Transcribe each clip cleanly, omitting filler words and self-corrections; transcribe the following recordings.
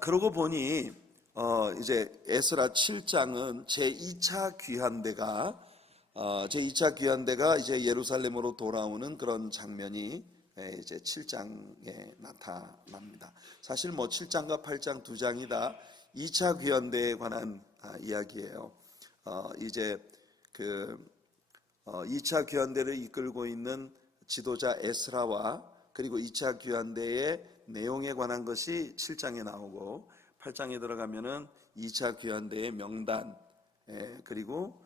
그러고 보니 이제 에스라 7장은 제2차 귀환대가 이제 예루살렘으로 돌아오는 그런 장면이 이제 7장에 나타납니다. 사실 7장과 8장 두 장이 다 2차 귀환대에 관한 이야기예요. 이제 2차 귀환대를 이끌고 있는 지도자 에스라와 그리고 2차 귀환대의 내용에 관한 것이 7장에 나오고 8장에 들어가면은 2차 귀환대의 명단, 그리고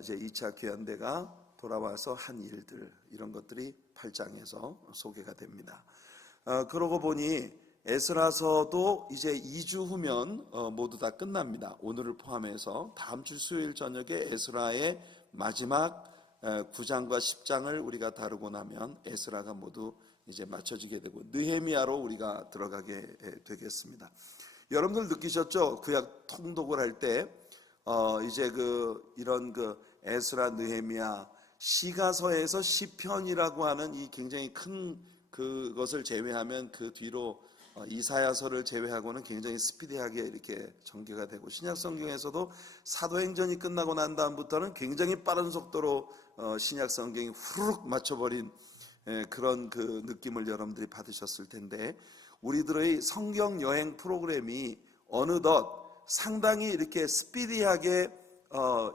이제 2차 귀환대가 돌아와서 한 일들, 이런 것들이 8장에서 소개가 됩니다. 그러고 보니 에스라서도 이제 2주 후면 모두 다 끝납니다. 오늘을 포함해서 다음 주 수요일 저녁에 에스라의 마지막 9장과 10장을 우리가 다루고 나면 에스라가 모두 이제 맞춰지게 되고 느헤미야로 우리가 들어가게 되겠습니다. 여러분들 느끼셨죠? 구약 통독을 할 때 이제 이런 에스라, 느헤미야, 시가서에서 시편이라고 하는 이 굉장히 큰 그것을 제외하면 그 뒤로 이사야서를 제외하고는 굉장히 스피디하게 이렇게 전개가 되고, 신약 성경에서도 사도행전이 끝나고 난 다음부터는 굉장히 빠른 속도로 신약 성경이 후루룩 맞춰버린 그런 그 느낌을 여러분들이 받으셨을 텐데, 우리들의 성경 여행 프로그램이 어느덧 상당히 이렇게 스피디하게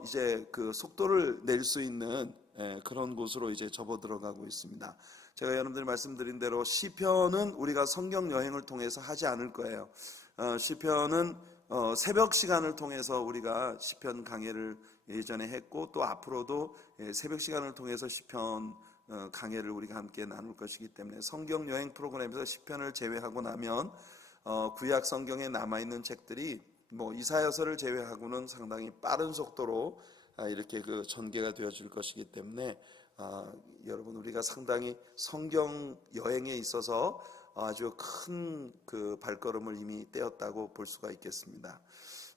이제 그 속도를 낼 수 있는 그런 곳으로 이제 접어 들어가고 있습니다. 제가 여러분들이 말씀드린 대로 시편은 우리가 성경 여행을 통해서 하지 않을 거예요. 시편은 새벽 시간을 통해서 우리가 시편 강해를 예전에 했고, 또 앞으로도 새벽 시간을 통해서 시편 강해를 우리가 함께 나눌 것이기 때문에 성경 여행 프로그램에서 시편을 제외하고 나면 구약 성경에 남아있는 책들이 이사야서를 제외하고는 상당히 빠른 속도로 이렇게 전개가 되어질 것이기 때문에 여러분, 우리가 상당히 성경 여행에 있어서 아주 큰 발걸음을 이미 떼었다고 볼 수가 있겠습니다.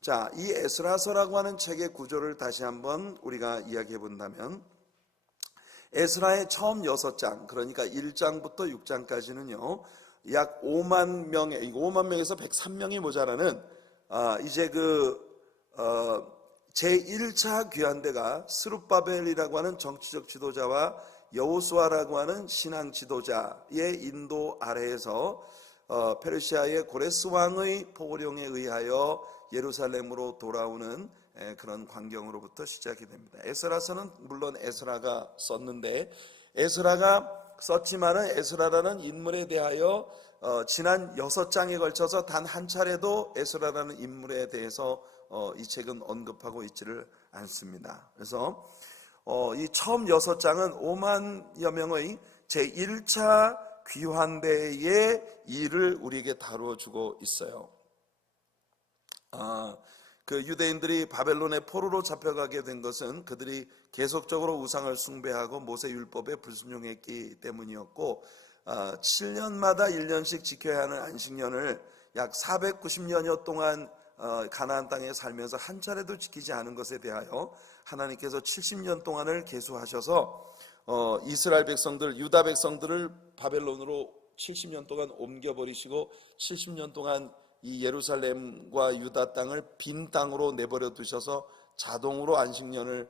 자, 이 에스라서라고 하는 책의 구조를 다시 한번 우리가 이야기해 본다면, 에스라의 처음 6장, 그러니까 1장부터 6장까지는요, 약 5만 명에서 103명이 모자라는 이제 제1차 귀환대가 스룹바벨이라고 하는 정치적 지도자와 여호수아라고 하는 신앙 지도자의 인도 아래에서 페르시아의 고레스 왕의 포고령에 의하여 예루살렘으로 돌아오는 그런 광경으로부터 시작이 됩니다. 에스라서는 물론 에스라가 썼는데, 에스라가 썼지만은 에스라라는 인물에 대하여 지난 6장에 걸쳐서 단 한 차례도 에스라라는 인물에 대해서 이 책은 언급하고 있지를 않습니다. 그래서 이 처음 6장은 5만여 명의 제1차 귀환대의 일을 우리에게 다루어 주고 있어요. 유대인들이 바벨론의 포로로 잡혀가게 된 것은 그들이 계속적으로 우상을 숭배하고 모세 율법에 불순종했기 때문이었고, 7년마다 1년씩 지켜야 하는 안식년을 약 490년여 동안 가나안 땅에 살면서 한 차례도 지키지 않은 것에 대하여 하나님께서 70년 동안을 계수하셔서 이스라엘 백성들, 유다 백성들을 바벨론으로 70년 동안 옮겨버리시고 70년 동안 이 예루살렘과 유다 땅을 빈 땅으로 내버려 두셔서 자동으로 안식년을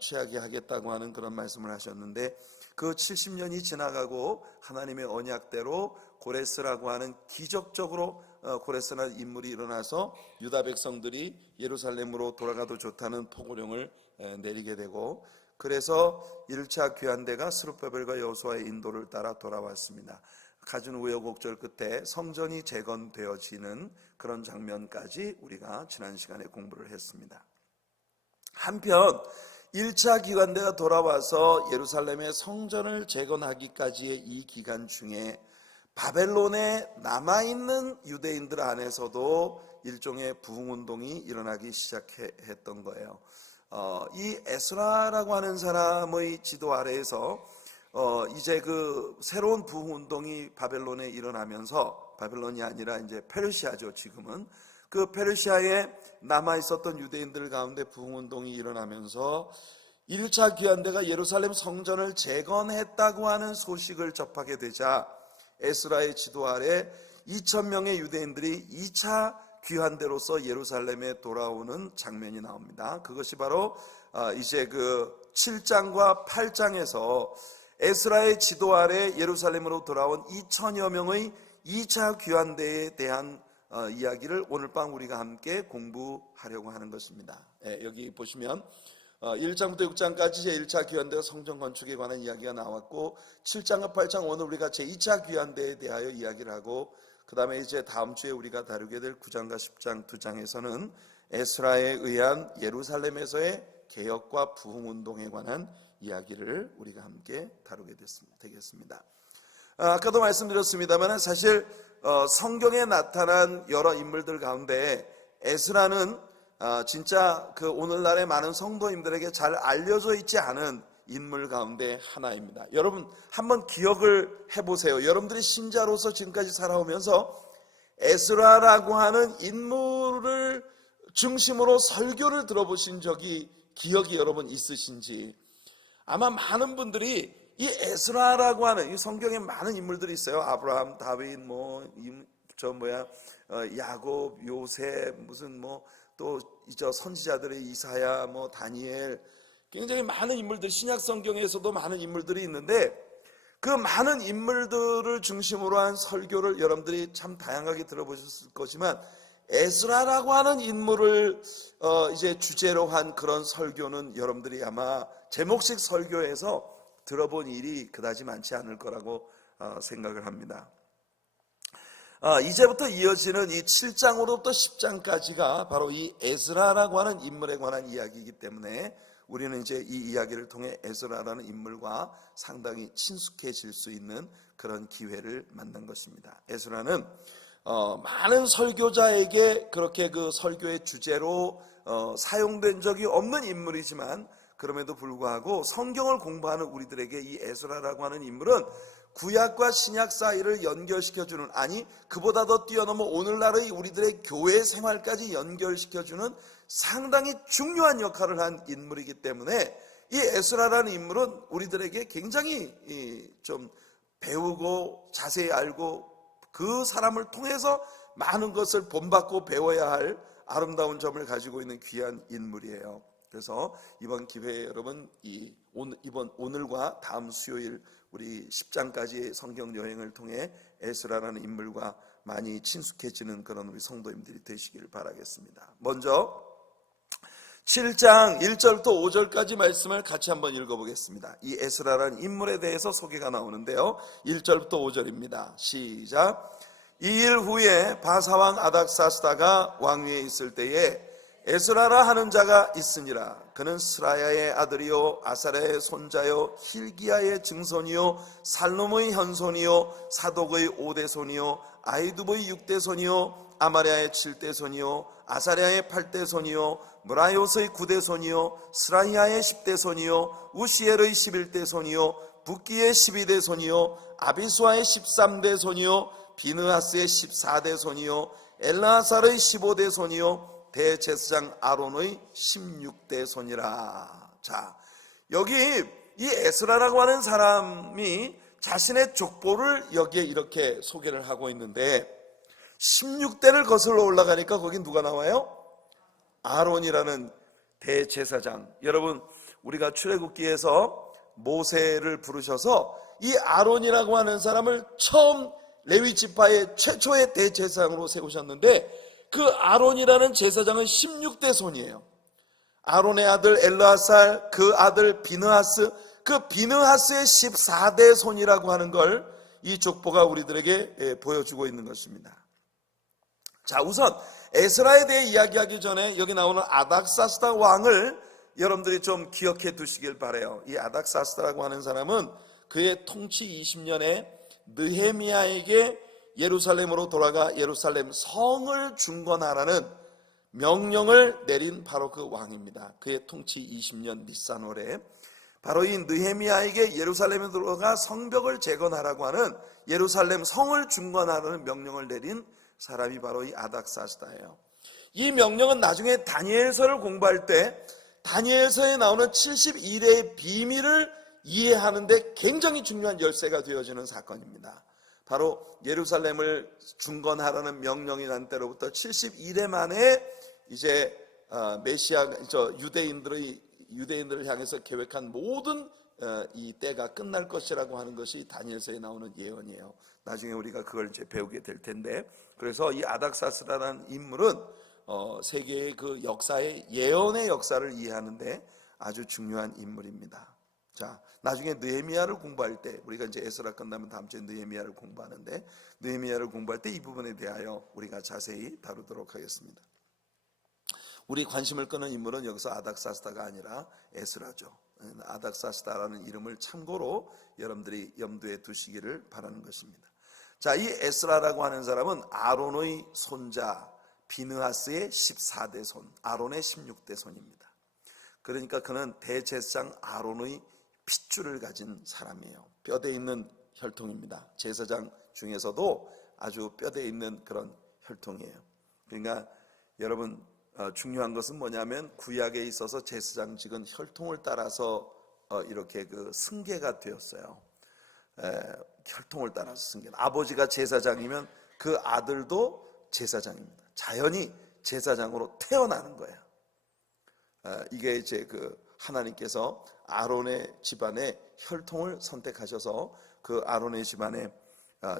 취하게 하겠다고 하는 그런 말씀을 하셨는데, 그 70년이 지나가고 하나님의 언약대로 고레스라고 하는 기적적으로 고레스라는 인물이 일어나서 유다 백성들이 예루살렘으로 돌아가도 좋다는 포고령을 내리게 되고, 그래서 1차 귀환대가 스룹바벨과 여호수아의 인도를 따라 돌아왔습니다. 갖은 우여곡절 끝에 성전이 재건되어지는 그런 장면까지 우리가 지난 시간에 공부를 했습니다. 한편 1차 귀환대가 돌아와서 예루살렘의 성전을 재건하기까지의 이 기간 중에 바벨론에 남아있는 유대인들 안에서도 일종의 부흥운동이 일어나기 시작했던 거예요. 이 에스라라고 하는 사람의 지도 아래에서 이제 새로운 부흥운동이 바벨론에 일어나면서, 바벨론이 아니라 이제 페르시아죠. 지금은 그 페르시아에 남아있었던 유대인들 가운데 부흥운동이 일어나면서 1차 귀환대가 예루살렘 성전을 재건했다고 하는 소식을 접하게 되자 에스라의 지도 아래 2,000명의 유대인들이 2차 귀환대로서 예루살렘에 돌아오는 장면이 나옵니다. 그것이 바로 이제 그 7장과 8장에서 에스라의 지도 아래 예루살렘으로 돌아온 2,000여 명의 2차 귀환대에 대한 이야기를 오늘 밤 우리가 함께 공부하려고 하는 것입니다. 여기 보시면 1장부터 6장까지 제1차 귀환대와 성전 건축에 관한 이야기가 나왔고, 7장과 8장 오늘 우리가 제2차 귀환대에 대하여 이야기를 하고, 그 다음에 이제 다음 주에 우리가 다루게 될 9장과 10장 2장에서는 에스라에 의한 예루살렘에서의 개혁과 부흥운동에 관한 이야기를 우리가 함께 다루게 되겠습니다. 아까도 말씀드렸습니다만 사실 성경에 나타난 여러 인물들 가운데 에스라는 진짜 그 오늘날의 많은 성도님들에게 잘 알려져 있지 않은 인물 가운데 하나입니다. 여러분 한번 기억을 해보세요. 여러분들이 신자로서 지금까지 살아오면서 에스라라고 하는 인물을 중심으로 설교를 들어보신 적이 기억이 여러분 있으신지. 아마 많은 분들이 이 에스라라고 하는 이 성경에 많은 인물들이 있어요. 아브라함, 다윗, 야곱, 요셉, 무슨 또 이제 선지자들의 이사야, 다니엘, 굉장히 많은 인물들, 신약 성경에서도 많은 인물들이 있는데 그 많은 인물들을 중심으로 한 설교를 여러분들이 참 다양하게 들어보셨을 거지만 에스라라고 하는 인물을 이제 주제로 한 그런 설교는 여러분들이 아마 제목식 설교에서 들어본 일이 그다지 많지 않을 거라고 생각을 합니다. 이제부터 이어지는 이 7장으로부터 10장까지가 바로 이 에스라라고 하는 인물에 관한 이야기이기 때문에 우리는 이제 이 이야기를 통해 에스라라는 인물과 상당히 친숙해질 수 있는 그런 기회를 만난 것입니다. 에스라는 많은 설교자에게 그렇게 그 설교의 주제로 사용된 적이 없는 인물이지만 그럼에도 불구하고 성경을 공부하는 우리들에게 이 에스라라고 하는 인물은 구약과 신약 사이를 연결시켜주는, 아니 그보다 더 뛰어넘어 오늘날의 우리들의 교회 생활까지 연결시켜주는 상당히 중요한 역할을 한 인물이기 때문에 이 에스라라는 인물은 우리들에게 굉장히 좀 배우고 자세히 알고 그 사람을 통해서 많은 것을 본받고 배워야 할 아름다운 점을 가지고 있는 귀한 인물이에요. 그래서 이번 기회에 여러분 오늘과 다음 수요일 우리 10장까지의 성경 여행을 통해 에스라라는 인물과 많이 친숙해지는 그런 우리 성도님들이 되시기를 바라겠습니다. 먼저 7장 1절부터 5절까지 말씀을 같이 한번 읽어보겠습니다. 이 에스라라는 인물에 대해서 소개가 나오는데요, 1절부터 5절입니다. 시작. 이 일 후에 바사왕 아닥사스다가 왕위에 있을 때에 에스라라 하는 자가 있으니라. 그는 스라야의 아들이요 아사랴의 손자요 힐기야의 증손이요 살롬의 현손이요 사독의 5대손이요 아이두의 6대손이요 아마랴의 7대손이요 아사랴의 8대손이요 무라요스의 9대손이요 스라이아의 10대손이요 우시엘의 11대손이요 붓기의 12대손이요 아비수아의 13대손이요 비느하스의 14대손이요 엘라살의 15대손이요 대제사장 아론의 16대손이라. 자, 여기 이 에스라라고 하는 사람이 자신의 족보를 여기에 이렇게 소개를 하고 있는데 16대를 거슬러 올라가니까 거기 누가 나와요? 아론이라는 대제사장. 여러분 우리가 출애굽기에서 모세를 부르셔서 이 아론이라고 하는 사람을 처음 레위 지파의 최초의 대제사장으로 세우셨는데 그 아론이라는 제사장은 16대 손이에요. 아론의 아들 엘르아살, 그 아들 비느하스, 그 비느하스의 14대 손이라고 하는 걸 이 족보가 우리들에게 보여주고 있는 것입니다. 자, 우선 에스라에 대해 이야기하기 전에 여기 나오는 아닥사스다 왕을 여러분들이 좀 기억해 두시길 바라요. 이 아닥사스다라고 하는 사람은 그의 통치 20년에 느헤미야에게 예루살렘으로 돌아가 예루살렘 성을 중건하라는 명령을 내린 바로 그 왕입니다. 그의 통치 20년 니산월에 바로 이 느헤미야에게 예루살렘에 들어가 성벽을 재건하라고 하는 예루살렘 성을 중건하라는 명령을 내린 사람이 바로 이 아닥사스다예요. 이 명령은 나중에 다니엘서를 공부할 때 다니엘서에 나오는 71회의 비밀을 이해하는데 굉장히 중요한 열쇠가 되어지는 사건입니다. 바로 예루살렘을 중건하라는 명령이 난 때로부터 71회 만에 이제 메시아 유대인들을 향해서 계획한 모든 이 때가 끝날 것이라고 하는 것이 다니엘서에 나오는 예언이에요. 나중에 우리가 그걸 이제 배우게 될 텐데, 그래서 이 아닥사스라는 인물은 세계의 그 역사의 예언의 역사를 이해하는데 아주 중요한 인물입니다. 자, 나중에 느헤미야를 공부할 때, 우리가 이제 에스라 끝나면 다음 주에 느헤미야를 공부하는데, 느헤미야를 공부할 때 이 부분에 대하여 우리가 자세히 다루도록 하겠습니다. 우리 관심을 끄는 인물은 여기서 아닥사스다가 아니라 에스라죠. 아닥사스다라는 이름을 참고로 여러분들이 염두에 두시기를 바라는 것입니다. 자, 이 에스라라고 하는 사람은 아론의 손자 비느하스의 14대 손, 아론의 16대 손입니다. 그러니까 그는 대제사장 아론의 핏줄을 가진 사람이에요. 뼈대 있는 혈통입니다. 제사장 중에서도 아주 뼈대 있는 그런 혈통이에요. 그러니까 여러분, 중요한 것은 뭐냐면 구약에 있어서 제사장직은 혈통을 따라서 이렇게 그 승계가 되었어요. 혈통을 따라서 승계. 아버지가 제사장이면 그 아들도 제사장입니다. 자연히 제사장으로 태어나는 거예요. 이게 이제 그 하나님께서 아론의 집안의 혈통을 선택하셔서 그 아론의 집안의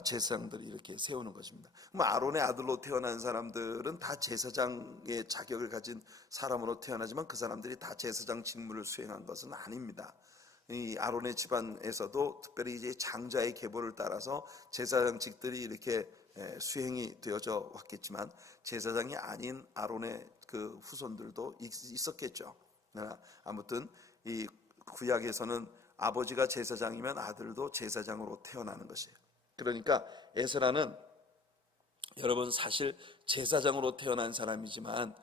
제사장들이 이렇게 세우는 것입니다. 그럼 아론의 아들로 태어난 사람들은 다 제사장의 자격을 가진 사람으로 태어나지만 그 사람들이 다 제사장 직무를 수행한 것은 아닙니다. 이 아론의 집안에서도 특별히 이제 장자의 계보를 따라서 제사장직들이 이렇게 수행이 되어져 왔겠지만 제사장이 아닌 아론의 그 후손들도 있었겠죠. 아무튼 이 구약에서는 아버지가 제사장이면 아들도 제사장으로 태어나는 것이에요. 그러니까 에스라는 여러분 사실 제사장으로 태어난 사람이지만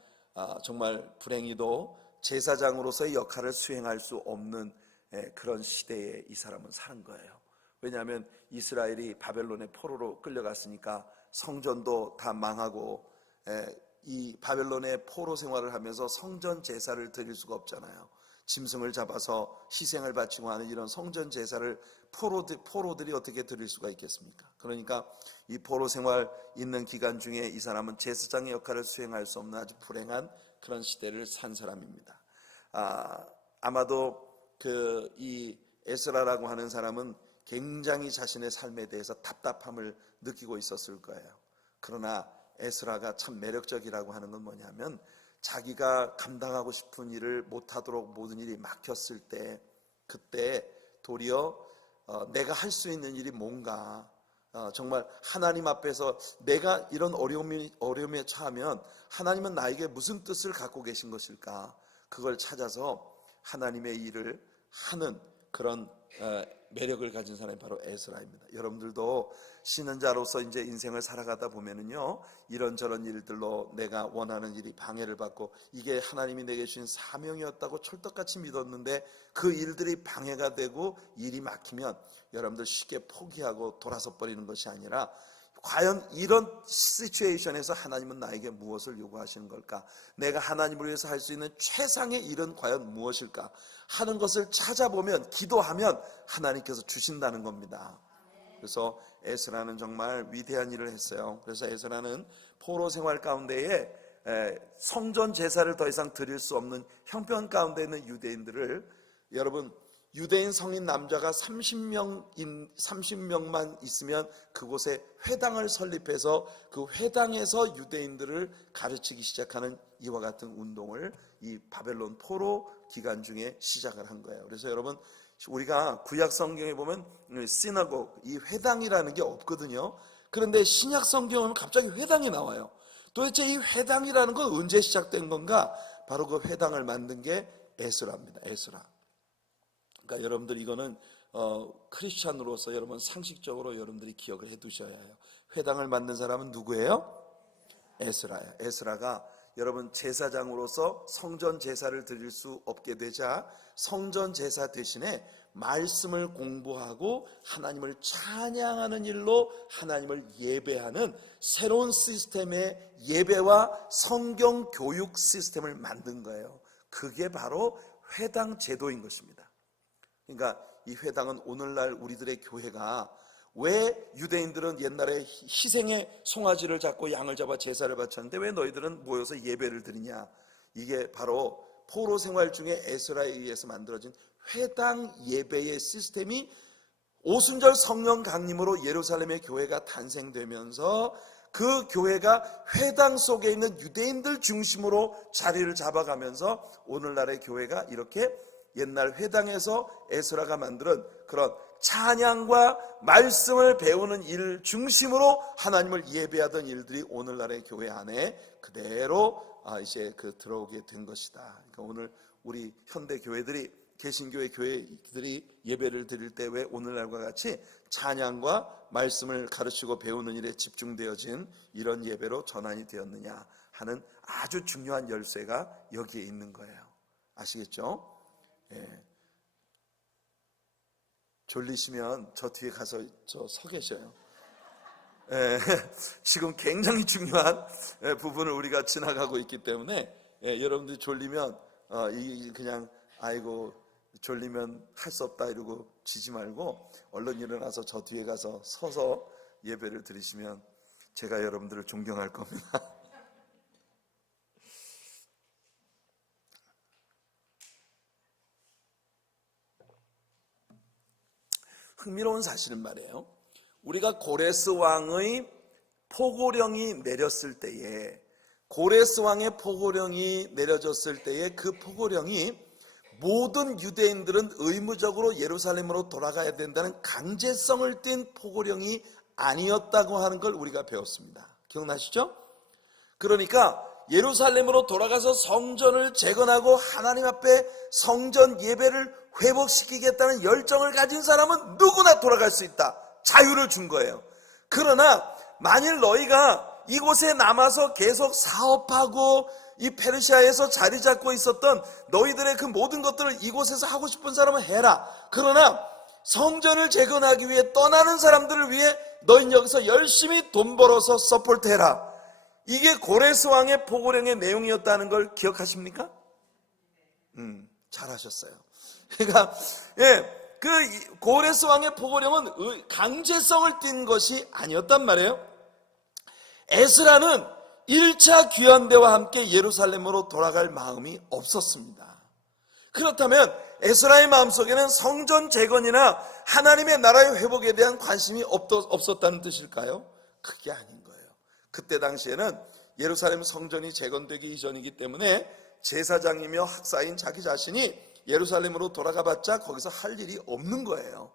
정말 불행히도 제사장으로서의 역할을 수행할 수 없는 그런 시대에 이 사람은 사는 거예요. 왜냐하면 이스라엘이 바벨론의 포로로 끌려갔으니까 성전도 다 망하고 이 바벨론의 포로 생활을 하면서 성전 제사를 드릴 수가 없잖아요. 짐승을 잡아서 희생을 바치고 하는 이런 성전 제사를 포로들이 어떻게 드릴 수가 있겠습니까? 그러니까 이 포로 생활 있는 기간 중에 이 사람은 제사장의 역할을 수행할 수 없는 아주 불행한 그런 시대를 산 사람입니다. 아마도 이 에스라라고 하는 사람은 굉장히 자신의 삶에 대해서 답답함을 느끼고 있었을 거예요. 그러나 에스라가 참 매력적이라고 하는 건 뭐냐면 자기가 감당하고 싶은 일을 못하도록 모든 일이 막혔을 때 그때 도리어 내가 할 수 있는 일이 뭔가 정말 하나님 앞에서 내가 이런 어려움에 처하면 하나님은 나에게 무슨 뜻을 갖고 계신 것일까 그걸 찾아서 하나님의 일을 하는 그런 매력을 가진 사람이 바로 에스라입니다. 여러분들도 신앙자로서 이제 인생을 살아가다 보면은요, 이런저런 일들로 내가 원하는 일이 방해를 받고 이게 하나님이 내게 주신 사명이었다고 철떡같이 믿었는데 그 일들이 방해가 되고 일이 막히면 여러분들 쉽게 포기하고 돌아서 버리는 것이 아니라 과연 이런 시츄에이션에서 하나님은 나에게 무엇을 요구하시는 걸까? 내가 하나님을 위해서 할 수 있는 최상의 일은 과연 무엇일까? 하는 것을 찾아보면 기도하면 하나님께서 주신다는 겁니다. 그래서 에스라는 정말 위대한 일을 했어요. 그래서 에스라는 포로 생활 가운데에 성전 제사를 더 이상 드릴 수 없는 형편 가운데 있는 유대인들을 여러분 유대인 성인 남자가 30명만 있으면 그곳에 회당을 설립해서 그 회당에서 유대인들을 가르치기 시작하는 이와 같은 운동을 이 바벨론 포로 기간 중에 시작을 한 거예요. 그래서 여러분 우리가 구약 성경에 보면 시나고그 이 회당이라는 게 없거든요. 그런데 신약 성경에 보면 갑자기 회당이 나와요. 도대체 이 회당이라는 건 언제 시작된 건가? 바로 그 회당을 만든 게 에스라입니다. 에스라. 그러니까 여러분들 이거는 크리스찬으로서 여러분 상식적으로 여러분들이 기억을 해 두셔야 해요. 회당을 만든 사람은 누구예요? 에스라예요. 에스라가 여러분 제사장으로서 성전 제사를 드릴 수 없게 되자 성전 제사 대신에 말씀을 공부하고 하나님을 찬양하는 일로 하나님을 예배하는 새로운 시스템의 예배와 성경 교육 시스템을 만든 거예요. 그게 바로 회당 제도인 것입니다. 그러니까 이 회당은 오늘날 우리들의 교회가 왜 유대인들은 옛날에 희생의 송아지를 잡고 양을 잡아 제사를 바쳤는데 왜 너희들은 모여서 예배를 드리냐? 이게 바로 포로 생활 중에 에스라에 의해서 만들어진 회당 예배의 시스템이 오순절 성령 강림으로 예루살렘의 교회가 탄생되면서 그 교회가 회당 속에 있는 유대인들 중심으로 자리를 잡아가면서 오늘날의 교회가 이렇게 옛날 회당에서 에스라가 만든 그런 찬양과 말씀을 배우는 일 중심으로 하나님을 예배하던 일들이 오늘날의 교회 안에 그대로 이제 들어오게 된 것이다. 그러니까 오늘 우리 현대 교회들이, 개신교회 교회들이 예배를 드릴 때 왜 오늘날과 같이 찬양과 말씀을 가르치고 배우는 일에 집중되어진 이런 예배로 전환이 되었느냐 하는 아주 중요한 열쇠가 여기에 있는 거예요. 아시겠죠? 예. 졸리시면 저 뒤에 가서 서 계셔요. 예. 지금 굉장히 중요한 부분을 우리가 지나가고 있기 때문에 여러분들이 졸리면 그냥 아이고 졸리면 할 수 없다 이러고 지지 말고 얼른 일어나서 저 뒤에 가서 서서 예배를 드리시면 제가 여러분들을 존경할 겁니다. 흥미로운 사실은 말이에요. 우리가 고레스 왕의 포고령이 내렸을 때에, 고레스 왕의 포고령이 내려졌을 때에 그 포고령이 모든 유대인들은 의무적으로 예루살렘으로 돌아가야 된다는 강제성을 띈 포고령이 아니었다고 하는 걸 우리가 배웠습니다. 기억나시죠? 그러니까 예루살렘으로 돌아가서 성전을 재건하고 하나님 앞에 성전 예배를 회복시키겠다는 열정을 가진 사람은 누구나 돌아갈 수 있다. 자유를 준 거예요. 그러나 만일 너희가 이곳에 남아서 계속 사업하고 이 페르시아에서 자리 잡고 있었던 너희들의 그 모든 것들을 이곳에서 하고 싶은 사람은 해라. 그러나 성전을 재건하기 위해 떠나는 사람들을 위해 너희는 여기서 열심히 돈 벌어서 서포트해라. 이게 고레스 왕의 포고령의 내용이었다는 걸 기억하십니까? 잘하셨어요. 그러니까 그 고레스 왕의 포고령은 강제성을 띈 것이 아니었단 말이에요. 에스라는 1차 귀환대와 함께 예루살렘으로 돌아갈 마음이 없었습니다. 그렇다면 에스라의 마음속에는 성전 재건이나 하나님의 나라의 회복에 대한 관심이 없었다는 뜻일까요? 그게 아닌 거예요. 그때 당시에는 예루살렘 성전이 재건되기 이전이기 때문에 제사장이며 학사인 자기 자신이 예루살렘으로 돌아가봤자 거기서 할 일이 없는 거예요.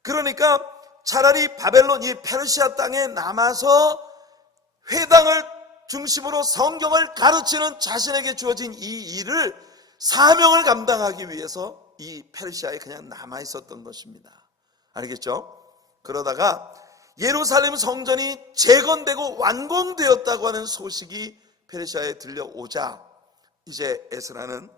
그러니까 차라리 바벨론, 이 페르시아 땅에 남아서 회당을 중심으로 성경을 가르치는 자신에게 주어진 이 일을, 사명을 감당하기 위해서 이 페르시아에 그냥 남아 있었던 것입니다. 알겠죠? 그러다가 예루살렘 성전이 재건되고 완공되었다고 하는 소식이 페르시아에 들려오자 이제 에스라는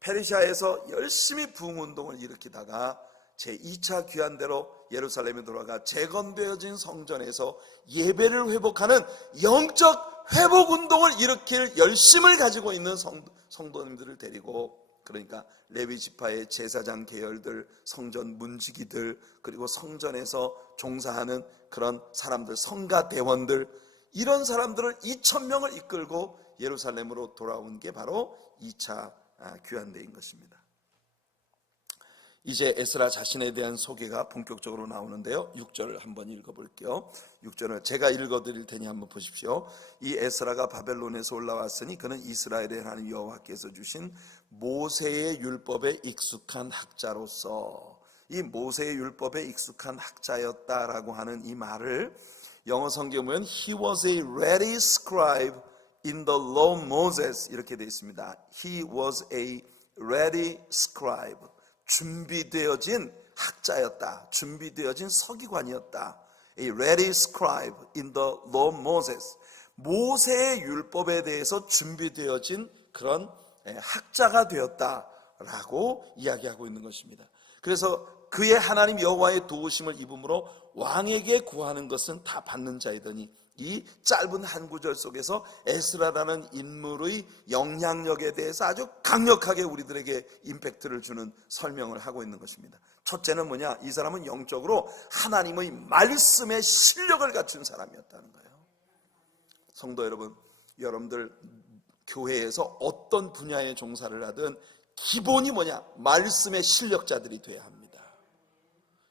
페르시아에서 열심히 부흥운동을 일으키다가 제2차 귀환대로 예루살렘에 돌아가 재건되어진 성전에서 예배를 회복하는 영적 회복운동을 일으킬 열심을 가지고 있는 성도님들을 데리고, 그러니까 레위 지파의 제사장 계열들, 성전 문지기들, 그리고 성전에서 종사하는 그런 사람들, 성가 대원들, 이런 사람들을 2,000명을 이끌고 예루살렘으로 돌아온 게 바로 2차 귀환대인 것입니다. 이제 에스라 자신에 대한 소개가 본격적으로 나오는데요. 6절을 한번 읽어볼게요. 6절을 제가 읽어드릴 테니 한번 보십시오. 이 에스라가 바벨론에서 올라왔으니 그는 이스라엘의 하나님 여호와께서 주신 모세의 율법에 익숙한 학자로서, 이 모세의 율법에 익숙한 학자였다라고 하는 이 말을 영어 성경에 보면 He was a ready scribe in the law of Moses 이렇게 되어 있습니다. He was a ready scribe. 준비되어진 학자였다. 준비되어진 서기관이었다. A ready scribe in the law of Moses. 모세의 율법에 대해서 준비되어진 그런 학자가 되었다라고 이야기하고 있는 것입니다. 그래서 그의 하나님 여호와의 도우심을 입음으로 왕에게 구하는 것은 다 받는 자이더니, 이 짧은 한 구절 속에서 에스라라는 인물의 영향력에 대해서 아주 강력하게 우리들에게 임팩트를 주는 설명을 하고 있는 것입니다. 첫째는 뭐냐? 이 사람은 영적으로 하나님의 말씀의 실력을 갖춘 사람이었다는 거예요. 성도 여러분, 여러분들 교회에서 어떤 분야의 종사를 하든 기본이 뭐냐? 말씀의 실력자들이 돼야 합니다.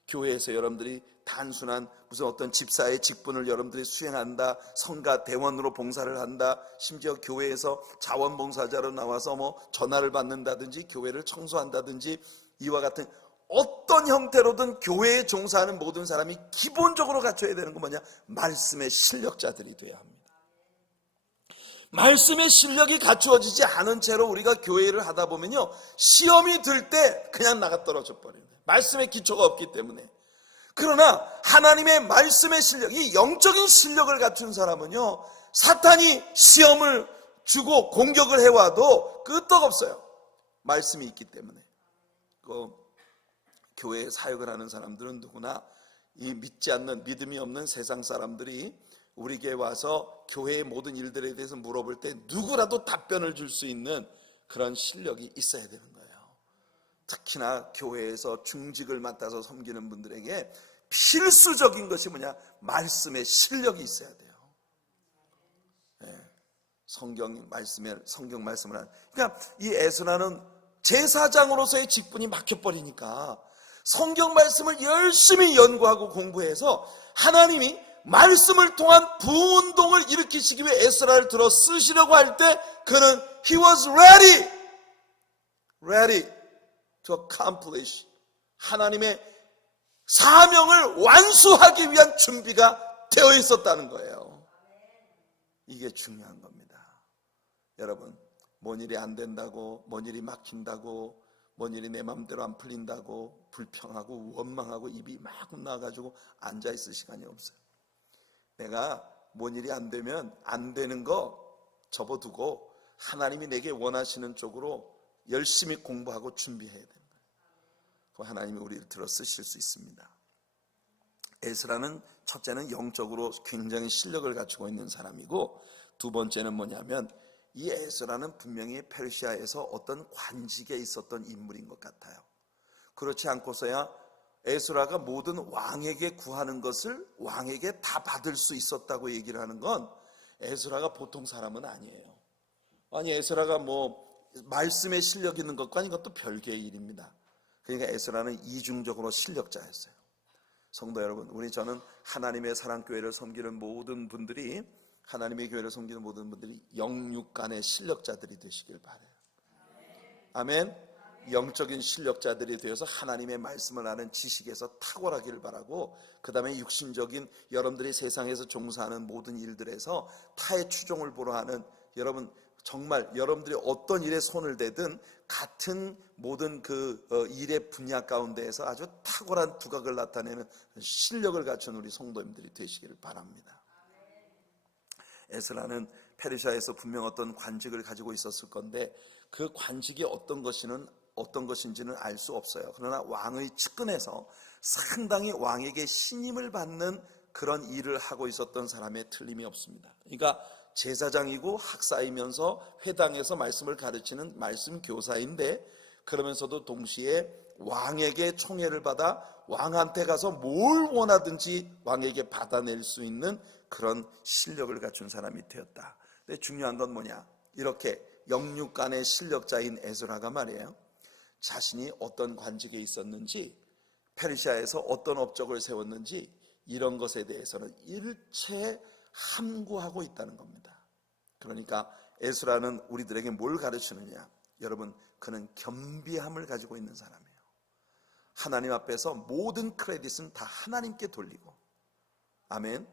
교회에서 여러분들이 단순한 무슨 어떤 집사의 직분을 여러분들이 수행한다, 성가 대원으로 봉사를 한다, 심지어 교회에서 자원봉사자로 나와서 뭐 전화를 받는다든지 교회를 청소한다든지 이와 같은 어떤 형태로든 교회에 종사하는 모든 사람이 기본적으로 갖춰야 되는 건 뭐냐? 말씀의 실력자들이 돼야 합니다. 말씀의 실력이 갖추어지지 않은 채로 우리가 교회를 하다 보면요, 시험이 들 때 그냥 나가 떨어져 버려요. 말씀의 기초가 없기 때문에. 그러나 하나님의 말씀의 실력, 이 영적인 실력을 갖춘 사람은요, 사탄이 시험을 주고 공격을 해와도 끄떡없어요. 말씀이 있기 때문에. 교회에 사역을 하는 사람들은 누구나 이 믿지 않는, 믿음이 없는 세상 사람들이 우리 교회에 와서 교회의 모든 일들에 대해서 물어볼 때 누구라도 답변을 줄 수 있는 그런 실력이 있어야 되는 거예요. 특히나 교회에서 중직을 맡아서 섬기는 분들에게 필수적인 것이 뭐냐? 말씀의 실력이 있어야 돼요. 네. 성경 말씀을 하는. 그러니까 이 에스라는 제사장으로서의 직분이 막혀버리니까 성경 말씀을 열심히 연구하고 공부해서 하나님이 말씀을 통한 부운동을 일으키시기 위해 에스라를 들어 쓰시려고 할 때 그는 he was ready to accomplish 하나님의 사명을 완수하기 위한 준비가 되어 있었다는 거예요. 이게 중요한 겁니다. 여러분, 뭔 일이 안 된다고, 뭔 일이 막힌다고, 뭔 일이 내 마음대로 안 풀린다고 불평하고 원망하고 입이 막 나와가지고 앉아있을 시간이 없어요. 내가 뭔 일이 안 되면 안 되는 거 접어두고 하나님이 내게 원하시는 쪽으로 열심히 공부하고 준비해야 됩니다. 그럼 하나님이 우리를 들어 쓰실 수 있습니다. 에스라는 첫째는 영적으로 굉장히 실력을 갖추고 있는 사람이고, 두 번째는 뭐냐면 이 에스라는 분명히 페르시아에서 어떤 관직에 있었던 인물인 것 같아요. 그렇지 않고서야 에스라가 모든 왕에게 구하는 것을 왕에게 다 받을 수 있었다고 얘기를 하는 건 에스라가 보통 사람은 아니에요. 아니, 에스라가 뭐 말씀에 실력 있는 것과 이것도 별개의 일입니다. 그러니까 에스라는 이중적으로 실력자였어요. 성도 여러분, 저는 하나님의 사랑교회를 섬기는 모든 분들이, 하나님의 교회를 섬기는 모든 분들이 영육간의 실력자들이 되시길 바라요. 아멘. 영적인 실력자들이 되어서 하나님의 말씀을 아는 지식에서 탁월하기를 바라고, 그 다음에 육신적인 여러분들이 세상에서 종사하는 모든 일들에서 타의 추종을 보러 하는 여러분, 정말 여러분들이 어떤 일에 손을 대든 같은 모든 그 일의 분야 가운데에서 아주 탁월한 두각을 나타내는 실력을 갖춘 우리 성도님들이 되시기를 바랍니다. 에스라는 페르시아에서 분명 어떤 관직을 가지고 있었을 건데 그 관직이 어떤 것인지는 알 수 없어요. 그러나 왕의 측근에서 상당히 왕에게 신임을 받는 그런 일을 하고 있었던 사람의 틀림이 없습니다. 그러니까 제사장이고 학사이면서 회당에서 말씀을 가르치는 말씀 교사인데, 그러면서도 동시에 왕에게 총애를 받아 왕한테 가서 뭘 원하든지 왕에게 받아낼 수 있는 그런 실력을 갖춘 사람이 되었다. 근데 중요한 건 뭐냐? 이렇게 영육간의 실력자인 에스라가 말이에요, 자신이 어떤 관직에 있었는지, 페르시아에서 어떤 업적을 세웠는지 이런 것에 대해서는 일체 함구하고 있다는 겁니다. 그러니까 에스라는 우리들에게 뭘 가르치느냐? 여러분, 그는 겸비함을 가지고 있는 사람이에요. 하나님 앞에서 모든 크레딧은 다 하나님께 돌리고, 아멘.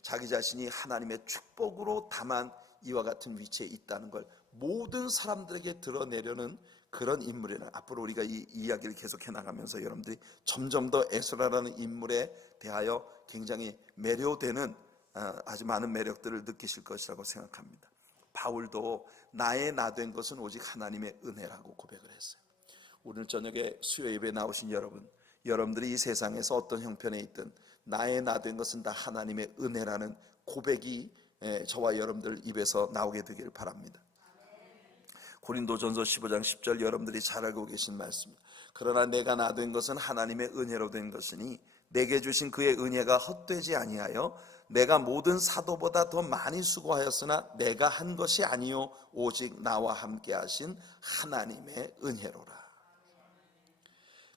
자기 자신이 하나님의 축복으로 다만 이와 같은 위치에 있다는 걸 모든 사람들에게 드러내려는 그런 인물이라, 앞으로 우리가 이 이야기를 계속해 나가면서 여러분들이 점점 더 에스라라는 인물에 대하여 굉장히 매료되는 아주 많은 매력들을 느끼실 것이라고 생각합니다. 바울도 나의 나 된 것은 오직 하나님의 은혜라고 고백을 했어요. 오늘 저녁에 수요 예배에 나오신 여러분들이 이 세상에서 어떤 형편에 있든 나의 나 된 것은 다 하나님의 은혜라는 고백이 저와 여러분들 입에서 나오게 되기를 바랍니다. 고린도전서 15장 10절 여러분들이 잘 알고 계신 말씀입니다. 그러나 내가 놔둔 것은 하나님의 은혜로 된 것이니 내게 주신 그의 은혜가 헛되지 아니하여 내가 모든 사도보다 더 많이 수고하였으나 내가 한 것이 아니요 오직 나와 함께 하신 하나님의 은혜로라.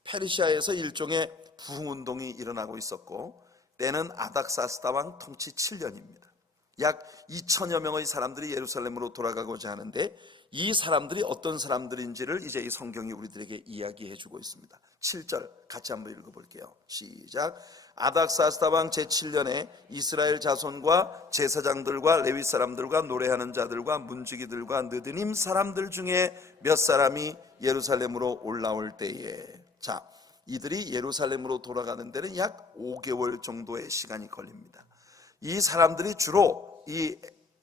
페르시아에서 일종의 부흥운동이 일어나고 있었고 때는 아닥사스다 왕 통치 7년입니다. 약 2천여 명의 사람들이 예루살렘으로 돌아가고자 하는데 이 사람들이 어떤 사람들인지를 이제 이 성경이 우리들에게 이야기해 주고 있습니다. 7절 같이 한번 읽어볼게요. 시작. 아닥사스다 왕 제7년에 이스라엘 자손과 제사장들과 레위 사람들과 노래하는 자들과 문지기들과 느드님 사람들 중에 몇 사람이 예루살렘으로 올라올 때에, 자, 이들이 예루살렘으로 돌아가는 데는 약 5개월 정도의 시간이 걸립니다. 이 사람들이 주로 이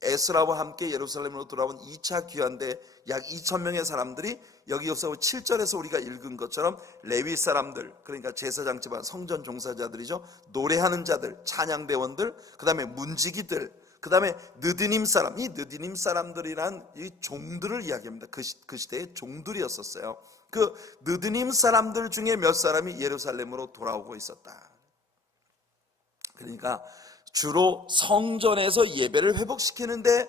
에스라와 함께 예루살렘으로 돌아온 2차 귀환대 약 2,000명의 사람들이 여기서 7절에서 우리가 읽은 것처럼 레위 사람들, 그러니까 제사장 집안 성전 종사자들이죠. 노래하는 자들, 찬양대원들, 그 다음에 문지기들, 그 다음에 느드님 사람. 이 느드님 사람들이란 이 종들을 이야기합니다. 그 시대의 종들이었었어요. 그 느드님 사람들 중에 몇 사람이 예루살렘으로 돌아오고 있었다. 그러니까 주로 성전에서 예배를 회복시키는데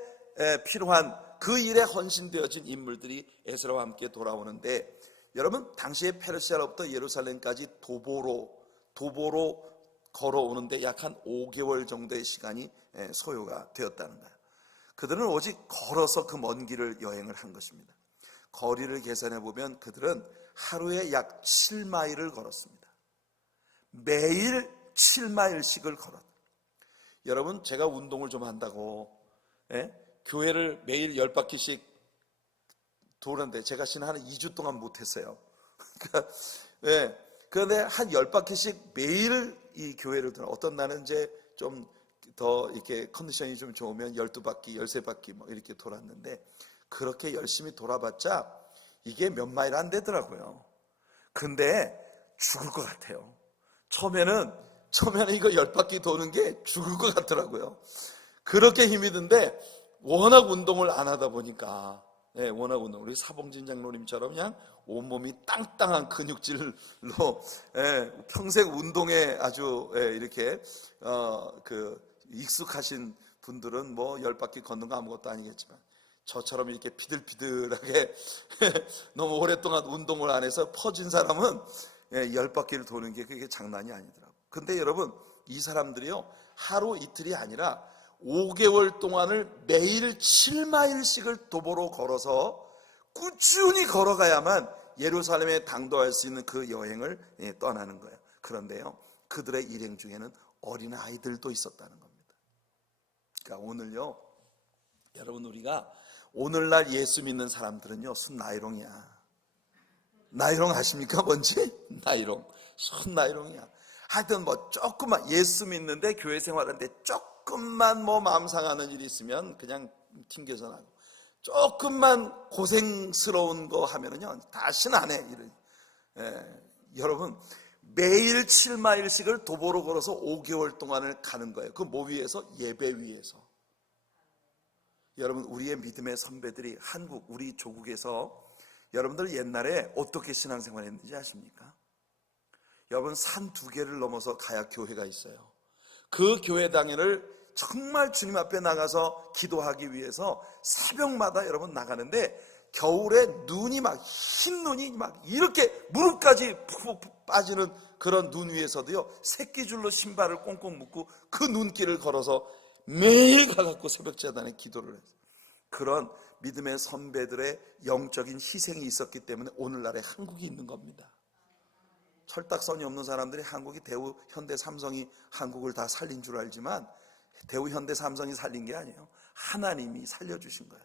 필요한 그 일에 헌신되어진 인물들이 에스라와 함께 돌아오는데, 여러분 당시에 페르시아로부터 예루살렘까지 도보로 걸어오는데 약 한 5개월 정도의 시간이 소요가 되었다는 거예요. 그들은 오직 걸어서 그 먼 길을 여행을 한 것입니다. 거리를 계산해 보면 그들은 하루에 약 7마일을 걸었습니다. 매일 7마일씩을 걸었다. 여러분 제가 운동을 좀 한다고 교회를 매일 10바퀴씩 도는데 제가 지난 한 2주 동안 못했어요. 그런데 한 10바퀴씩 매일 이 교회를 도는, 어떤 날은 이제 좀 더 이렇게 컨디션이 좀 좋으면 12바퀴, 13바퀴 뭐 이렇게 돌았는데, 그렇게 열심히 돌아봤자 이게 몇 마일 안 되더라고요. 근데 죽을 것 같아요. 처음에는 이거 10바퀴 도는 게 죽을 것 같더라고요. 그렇게 힘이 든데 워낙 운동을 안 하다 보니까, 우리 사봉진 장로님처럼 그냥 온몸이 땅땅한 근육질로 평생 운동에 아주 이렇게 익숙하신 분들은 뭐 10바퀴 걷는 거 아무것도 아니겠지만, 저처럼 이렇게 피들피들하게 너무 오랫동안 운동을 안 해서 퍼진 사람은 10바퀴를 도는 게 그게 장난이 아니더라고요. 근데 여러분 이 사람들이요, 하루 이틀이 아니라 5개월 동안을 매일 7마일씩을 도보로 걸어서 꾸준히 걸어가야만 예루살렘에 당도할 수 있는 그 여행을 떠나는 거예요. 그런데요, 그들의 일행 중에는 어린 아이들도 있었다는 겁니다. 그러니까 오늘요, 여러분 우리가 오늘날 예수 믿는 사람들은요, 순나이롱이야. 나이롱 아십니까? 뭔지? 나이롱. 순나이롱이야. 하여튼 뭐 조금만 예수 믿는데 교회 생활하는데 조금만 뭐 마음 상하는 일이 있으면 그냥 튕겨서 나고, 조금만 고생스러운 거 하면은요 다시는 안 해. 여러분 매일 7마일씩을 도보로 걸어서 5개월 동안을 가는 거예요. 그 뭐 위에서? 예배 위에서. 여러분 우리의 믿음의 선배들이 한국, 우리 조국에서 여러분들 옛날에 어떻게 신앙생활 했는지 아십니까? 여러분 산 2개를 넘어서 가야 교회가 있어요. 그 교회당회를 정말 주님 앞에 나가서 기도하기 위해서 새벽마다 여러분 나가는데, 겨울에 눈이 막 흰 눈이 막 이렇게 무릎까지 푹푹 빠지는 그런 눈 위에서도요 새끼줄로 신발을 꽁꽁 묶고 그 눈길을 걸어서 매일 가갖고 새벽 제단에 기도를 했어요. 그런 믿음의 선배들의 영적인 희생이 있었기 때문에 오늘날의 한국이 있는 겁니다. 철딱선이 없는 사람들이 한국이 대우, 현대, 삼성이 한국을 다 살린 줄 알지만 대우, 현대, 삼성이 살린 게 아니에요. 하나님이 살려주신 거예요.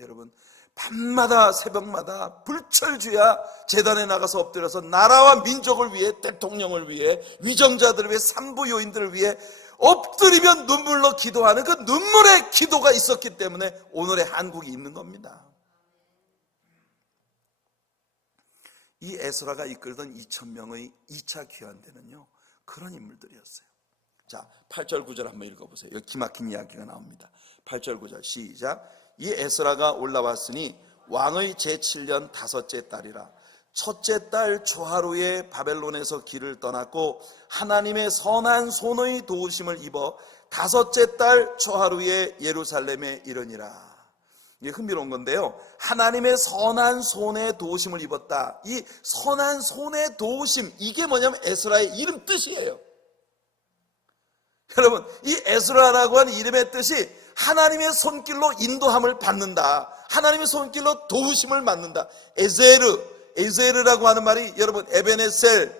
여러분 밤마다 새벽마다 불철주야 제단에 나가서 엎드려서 나라와 민족을 위해, 대통령을 위해, 위정자들을 위해, 산부요인들을 위해 엎드리면 눈물로 기도하는 그 눈물의 기도가 있었기 때문에 오늘의 한국이 있는 겁니다. 이 에스라가 이끌던 2,000명의 2차 귀환대는요 그런 인물들이었어요. 자, 8절 9절 한번 읽어보세요. 여기 기막힌 이야기가 나옵니다. 8절 9절 시작. 이 에스라가 올라왔으니 왕의 제7년 5째 달이라. 첫째 달 초하루에 바벨론에서 길을 떠났고 하나님의 선한 손의 도우심을 입어 다섯째 달 초하루에 예루살렘에 이르니라. 이게 흥미로운 건데요, 하나님의 선한 손의 도우심을 입었다. 이 선한 손의 도우심, 이게 뭐냐면 에스라의 이름 뜻이에요. 여러분, 이 에스라라고 하는 이름의 뜻이 하나님의 손길로 인도함을 받는다, 하나님의 손길로 도우심을 받는다. 에제르라고 하는 말이, 여러분, 에베네셀,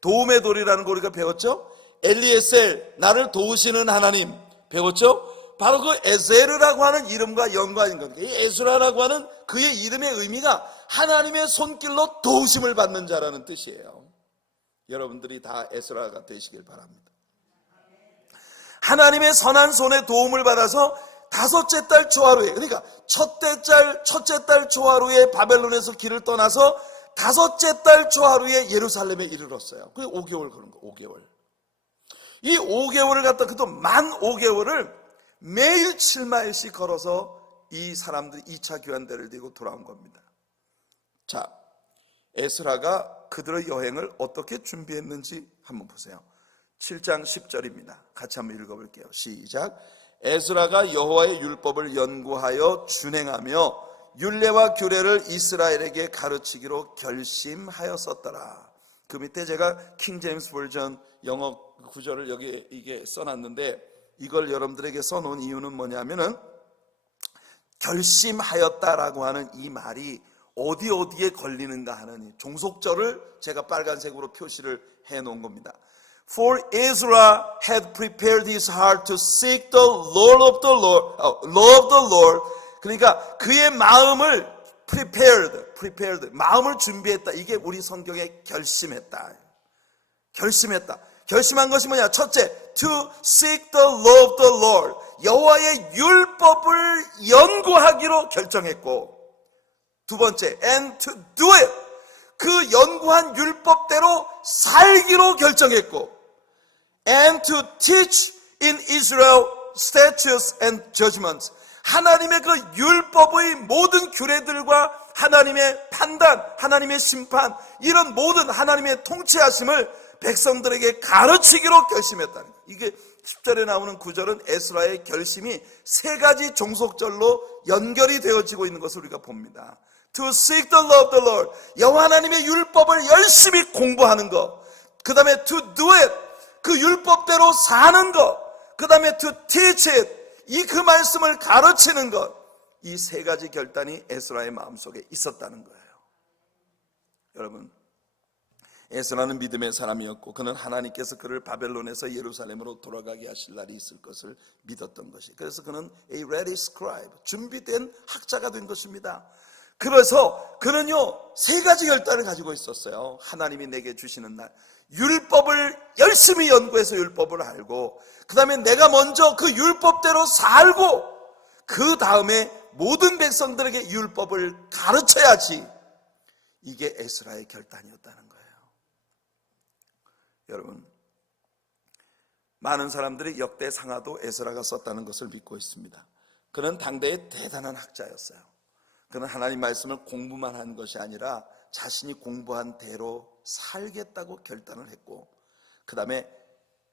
도움의 돌이라는 거 우리가 배웠죠? 엘리에셀, 나를 도우시는 하나님 배웠죠? 바로 그 에제르라고 하는 이름과 연관인 겁니다. 이 에스라라고 하는 그의 이름의 의미가 하나님의 손길로 도우심을 받는 자라는 뜻이에요. 여러분들이 다 에스라가 되시길 바랍니다. 하나님의 선한 손에 도움을 받아서 다섯째 달 초하루에, 그러니까 첫째 달 초하루에 바벨론에서 길을 떠나서 다섯째 달 초하루에 예루살렘에 이르렀어요. 그게 5개월 그런 거, 5개월. 이 5개월을 갖다, 그것도 만 5개월을 매일 7마일씩 걸어서 이 사람들이 2차 교환대를 들고 돌아온 겁니다. 자, 에스라가 그들의 여행을 어떻게 준비했는지 한번 보세요. 7장 10절입니다. 같이 한번 읽어볼게요. 시작. 에스라가 여호와의 율법을 연구하여 준행하며 율례와 규례를 이스라엘에게 가르치기로 결심하였었더라. 그 밑에 제가 킹 제임스 버전 영어 구절을 여기 이게 써놨는데, 이걸 여러분들에게 써놓은 이유는 뭐냐면은, 결심하였다라고 하는 이 말이 어디에 걸리는가 하는 이 종속절을 제가 빨간색으로 표시를 해놓은 겁니다. For Ezra had prepared his heart to seek the law of the Lord. 그러니까 그의 마음을 prepared, 마음을 준비했다. 이게 우리 성경에 결심했다. 결심한 것이 뭐냐? 첫째, to seek the law of the Lord. 여호와의 율법을 연구하기로 결정했고, 두 번째, and to do it. 그 연구한 율법대로 살기로 결정했고, and to teach in Israel statutes and judgments. 하나님의 그 율법의 모든 규례들과 하나님의 판단, 하나님의 심판, 이런 모든 하나님의 통치하심을 백성들에게 가르치기로 결심했다는 거예요. 이게 10절에 나오는 구절은 에스라의 결심이 세 가지 종속절로 연결이 되어지고 있는 것을 우리가 봅니다. To seek the law of the Lord. 여호와 하나님의 율법을 열심히 공부하는 것. 그 다음에 to do it. 그 율법대로 사는 것. 그 다음에 to teach it. 그 말씀을 가르치는 것. 이 세 가지 결단이 에스라의 마음속에 있었다는 거예요. 여러분, 에스라는 믿음의 사람이었고, 그는 하나님께서 그를 바벨론에서 예루살렘으로 돌아가게 하실 날이 있을 것을 믿었던 것이, 그래서 그는 a ready scribe, 준비된 학자가 된 것입니다. 그래서 그는요, 세 가지 결단을 가지고 있었어요. 하나님이 내게 주시는 날, 율법을 열심히 연구해서 율법을 알고, 그 다음에 내가 먼저 그 율법대로 살고, 그 다음에 모든 백성들에게 율법을 가르쳐야지. 이게 에스라의 결단이었다는 거예요. 여러분, 많은 사람들이 역대 상하도 에스라가 썼다는 것을 믿고 있습니다. 그는 당대의 대단한 학자였어요. 그는 하나님 말씀을 공부만 한 것이 아니라 자신이 공부한 대로 살겠다고 결단을 했고, 그 다음에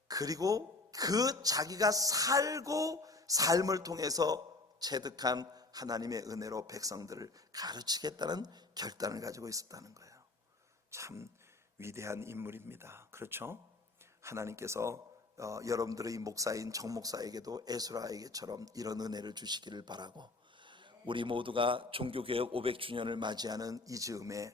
그리고 그 자기가 살고 삶을 통해서 체득한 하나님의 은혜로 백성들을 가르치겠다는 결단을 가지고 있었다는 거예요. 참 위대한 인물입니다. 그렇죠? 하나님께서 여러분들의 목사인 정 목사에게도 에스라에게처럼 이런 은혜를 주시기를 바라고, 우리 모두가 종교개혁 500주년을 맞이하는 이 즈음에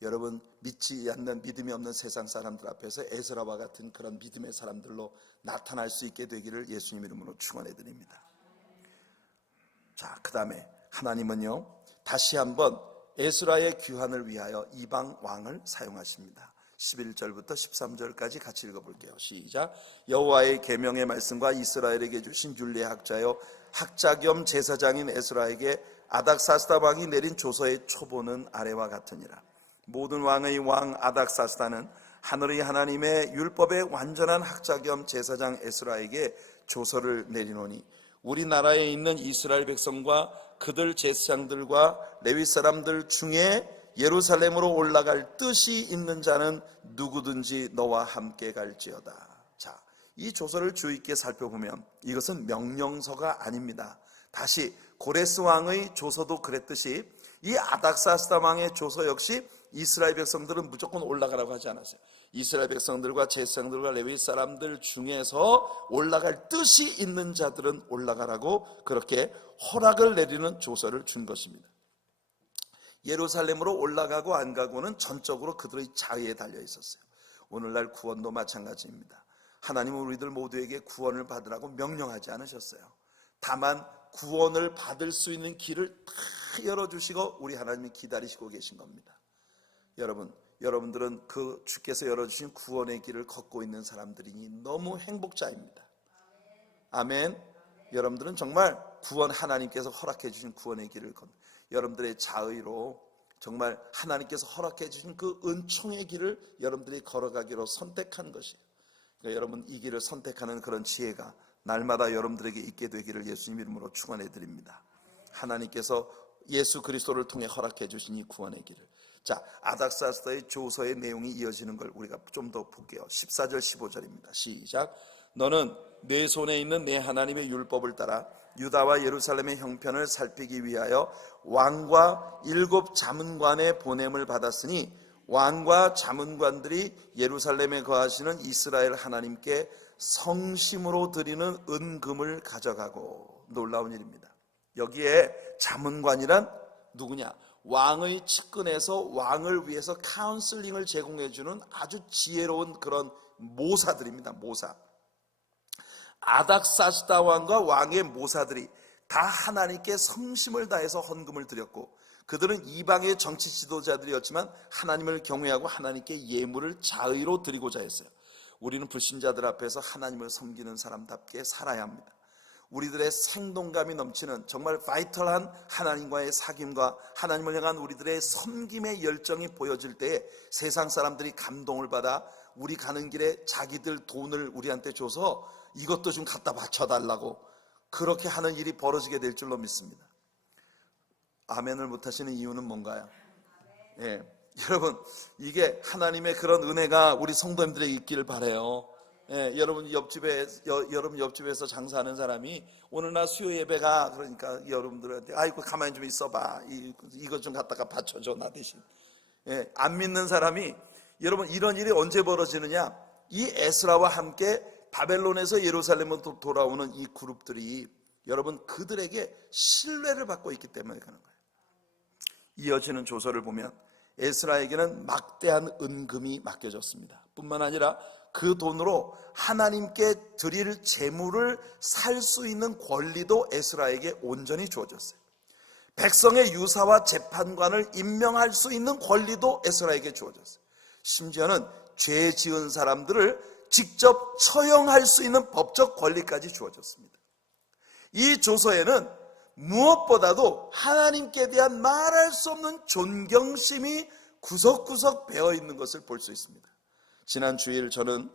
여러분, 믿지 않는, 믿음이 없는 세상 사람들 앞에서 에스라와 같은 그런 믿음의 사람들로 나타날 수 있게 되기를 예수님 이름으로 축원해 드립니다. 자, 그 다음에 하나님은요, 다시 한번 에스라의 귀환을 위하여 이방 왕을 사용하십니다. 11절부터 13절까지 같이 읽어볼게요. 시작. 여호와의 계명의 말씀과 이스라엘에게 주신 율례학자여 학자 겸 제사장인 에스라에게 아닥사스다 왕이 내린 조서의 초본은 아래와 같으니라. 모든 왕의 왕 아닥사스다는 하늘의 하나님의 율법의 완전한 학자 겸 제사장 에스라에게 조서를 내리노니, 우리나라에 있는 이스라엘 백성과 그들 제사장들과 레위 사람들 중에 예루살렘으로 올라갈 뜻이 있는 자는 누구든지 너와 함께 갈지어다. 자, 이 조서를 주의 있게 살펴보면 이것은 명령서가 아닙니다. 다시 고레스 왕의 조서도 그랬듯이 이 아닥사스다 왕의 조서 역시 이스라엘 백성들은 무조건 올라가라고 하지 않았어요. 이스라엘 백성들과 제사장들과 레위 사람들 중에서 올라갈 뜻이 있는 자들은 올라가라고 그렇게 허락을 내리는 조서를 준 것입니다. 예루살렘으로 올라가고 안 가고는 전적으로 그들의 자유에 달려 있었어요. 오늘날 구원도 마찬가지입니다. 하나님은 우리들 모두에게 구원을 받으라고 명령하지 않으셨어요. 다만 구원을 받을 수 있는 길을 다 열어주시고 우리 하나님이 기다리시고 계신 겁니다. 여러분들은 그 주께서 열어주신 구원의 길을 걷고 있는 사람들이니 너무 행복자입니다. 아멘. 여러분들은 정말 구원, 하나님께서 허락해 주신 구원의 길을 걷는, 여러분들의 자의로 정말 하나님께서 허락해 주신 그 은총의 길을 여러분들이 걸어가기로 선택한 것이에요. 그러니까 여러분 이 길을 선택하는 그런 지혜가 날마다 여러분들에게 있게 되기를 예수님 이름으로 축원해 드립니다. 하나님께서 예수 그리스도를 통해 허락해 주신 이 구원의 길을. 자, 아닥사스다의 조서의 내용이 이어지는 걸 우리가 좀 더 볼게요. 14절 15절입니다. 시작. 너는 내 손에 있는 내 하나님의 율법을 따라 유다와 예루살렘의 형편을 살피기 위하여 왕과 7 자문관의 보냄을 받았으니 왕과 자문관들이 예루살렘에 거하시는 이스라엘 하나님께 성심으로 드리는 은금을 가져가고. 놀라운 일입니다. 여기에 자문관이란 누구냐? 왕의 측근에서 왕을 위해서 카운슬링을 제공해주는 아주 지혜로운 그런 모사들입니다. 모사. 아닥사스다 왕과 왕의 모사들이 다 하나님께 성심을 다해서 헌금을 드렸고, 그들은 이방의 정치 지도자들이었지만 하나님을 경외하고 하나님께 예물을 자의로 드리고자 했어요. 우리는 불신자들 앞에서 하나님을 섬기는 사람답게 살아야 합니다. 우리들의 생동감이 넘치는 정말 바이털한 하나님과의 사귐과 하나님을 향한 우리들의 섬김의 열정이 보여질 때에 세상 사람들이 감동을 받아 우리 가는 길에 자기들 돈을 우리한테 줘서 이것도 좀 갖다 바쳐달라고 그렇게 하는 일이 벌어지게 될 줄로 믿습니다. 아멘을 못하시는 이유는 뭔가요? 예, 여러분 이게 하나님의 그런 은혜가 우리 성도님들에게 있기를 바라요. 예, 여러분 옆집에서 장사하는 사람이 오늘 나 수요 예배가, 그러니까 여러분들한테 아이고 가만히 좀 있어봐, 이거 좀 갖다가 바쳐줘 나 대신. 예, 안 믿는 사람이, 여러분 이런 일이 언제 벌어지느냐? 이 에스라와 함께 바벨론에서 예루살렘으로 돌아오는 이 그룹들이 여러분 그들에게 신뢰를 받고 있기 때문에 그런 거예요. 이어지는 조서를 보면 에스라에게는 막대한 은금이 맡겨졌습니다. 뿐만 아니라 그 돈으로 하나님께 드릴 재물을 살 수 있는 권리도 에스라에게 온전히 주어졌어요. 백성의 유사와 재판관을 임명할 수 있는 권리도 에스라에게 주어졌어요. 심지어는 죄 지은 사람들을 직접 처형할 수 있는 법적 권리까지 주어졌습니다. 이 조서에는 무엇보다도 하나님께 대한 말할 수 없는 존경심이 구석구석 배어 있는 것을 볼 수 있습니다. 지난 주일 저는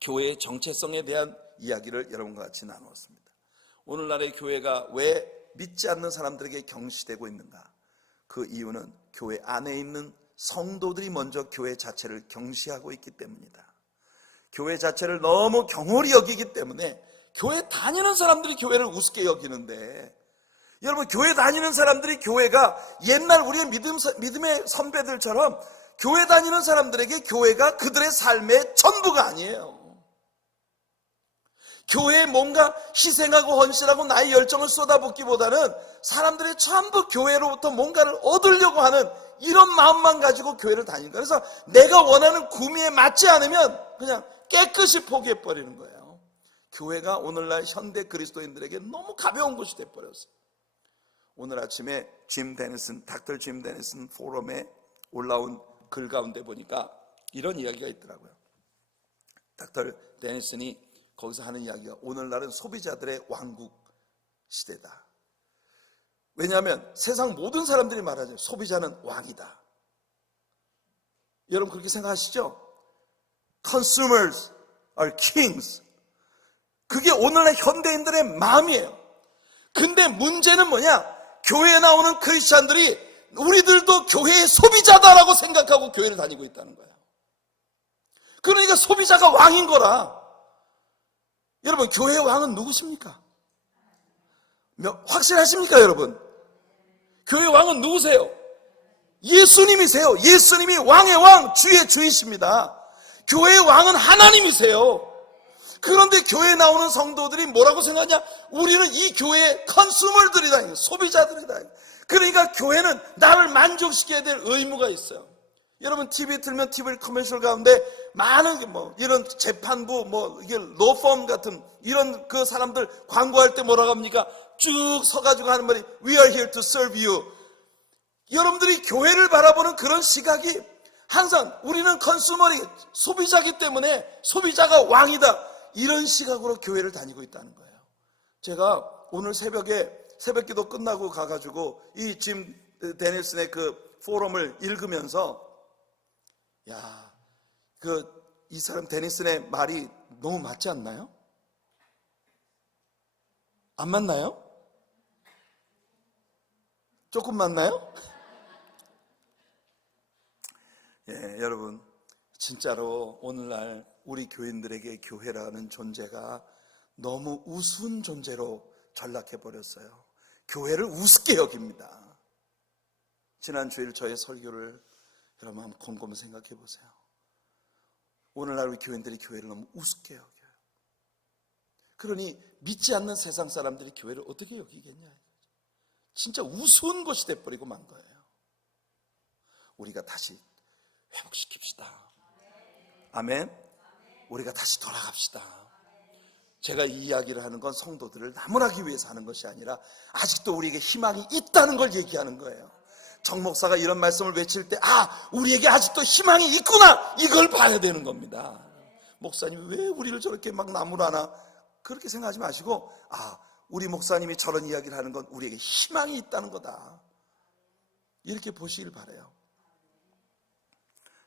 교회의 정체성에 대한 이야기를 여러분과 같이 나누었습니다. 오늘날의 교회가 왜 믿지 않는 사람들에게 경시되고 있는가? 그 이유는 교회 안에 있는 성도들이 먼저 교회 자체를 경시하고 있기 때문이다. 교회 자체를 너무 경홀히 여기기 때문에 교회 다니는 사람들이 교회를 우습게 여기는데, 여러분 교회 다니는 사람들이 교회가 옛날 우리의 믿음의 선배들처럼 교회 다니는 사람들에게 교회가 그들의 삶의 전부가 아니에요. 교회에 뭔가 희생하고 헌신하고 나의 열정을 쏟아붓기보다는 사람들이 전부 교회로부터 뭔가를 얻으려고 하는 이런 마음만 가지고 교회를 다니는 거예요. 그래서 내가 원하는 구미에 맞지 않으면 그냥 깨끗이 포기해버리는 거예요. 교회가 오늘날 현대 그리스도인들에게 너무 가벼운 곳이 돼버렸어요. 오늘 아침에 닥터 짐 데니슨 포럼에 올라온 글 가운데 보니까 이런 이야기가 있더라고요. 닥터 데니슨이 거기서 하는 이야기가, 오늘날은 소비자들의 왕국 시대다. 왜냐하면 세상 모든 사람들이 말하죠. 소비자는 왕이다. 여러분 그렇게 생각하시죠? Consumers are kings. 그게 오늘날 현대인들의 마음이에요. 근데 문제는 뭐냐? 교회에 나오는 크리스찬들이 우리들도 교회의 소비자다라고 생각하고 교회를 다니고 있다는 거예요. 그러니까 소비자가 왕인 거라. 여러분, 교회의 왕은 누구십니까? 확실하십니까, 여러분? 교회의 왕은 누구세요? 예수님이세요. 예수님이 왕의 왕, 주의 주이십니다. 교회의 왕은 하나님이세요. 그런데 교회에 나오는 성도들이 뭐라고 생각하냐? 우리는 이 교회의 컨슈머들이다, 소비자들이다. 그러니까 교회는 나를 만족시켜야 될 의무가 있어요. 여러분, TV 틀면 TV 커머셜 가운데 많은 이런 재판부, 이게 로펌 같은 이런 그 사람들 광고할 때 뭐라고 합니까? 쭉 서가지고 하는 말이 We are here to serve you. 여러분들이 교회를 바라보는 그런 시각이 항상 우리는 컨슈머리, 소비자기 때문에 소비자가 왕이다, 이런 시각으로 교회를 다니고 있다는 거예요. 제가 오늘 새벽에 새벽기도 끝나고 가가지고 이 짐 데니슨의 그 포럼을 읽으면서 이 사람 데니슨의 말이 너무 맞지 않나요? 안 맞나요? 조금 맞나요? 여러분, 진짜로 오늘날 우리 교인들에게 교회라는 존재가 너무 우스운 존재로 전락해버렸어요. 교회를 우습게 여깁니다. 지난 주일 저의 설교를 여러분 한번 곰곰이 생각해 보세요. 오늘날 우리 교인들이 교회를 너무 우습게 여겨요. 그러니 믿지 않는 세상 사람들이 교회를 어떻게 여기겠냐. 진짜 우스운 것이 돼버리고 만 거예요. 우리가 다시 회복시킵시다. 아멘. 우리가 다시 돌아갑시다. 제가 이 이야기를 하는 건 성도들을 나무라기 위해서 하는 것이 아니라 아직도 우리에게 희망이 있다는 걸 얘기하는 거예요. 정 목사가 이런 말씀을 외칠 때 우리에게 아직도 희망이 있구나, 이걸 봐야 되는 겁니다. 목사님이 왜 우리를 저렇게 막 나무라나, 그렇게 생각하지 마시고 우리 목사님이 저런 이야기를 하는 건 우리에게 희망이 있다는 거다, 이렇게 보시길 바라요.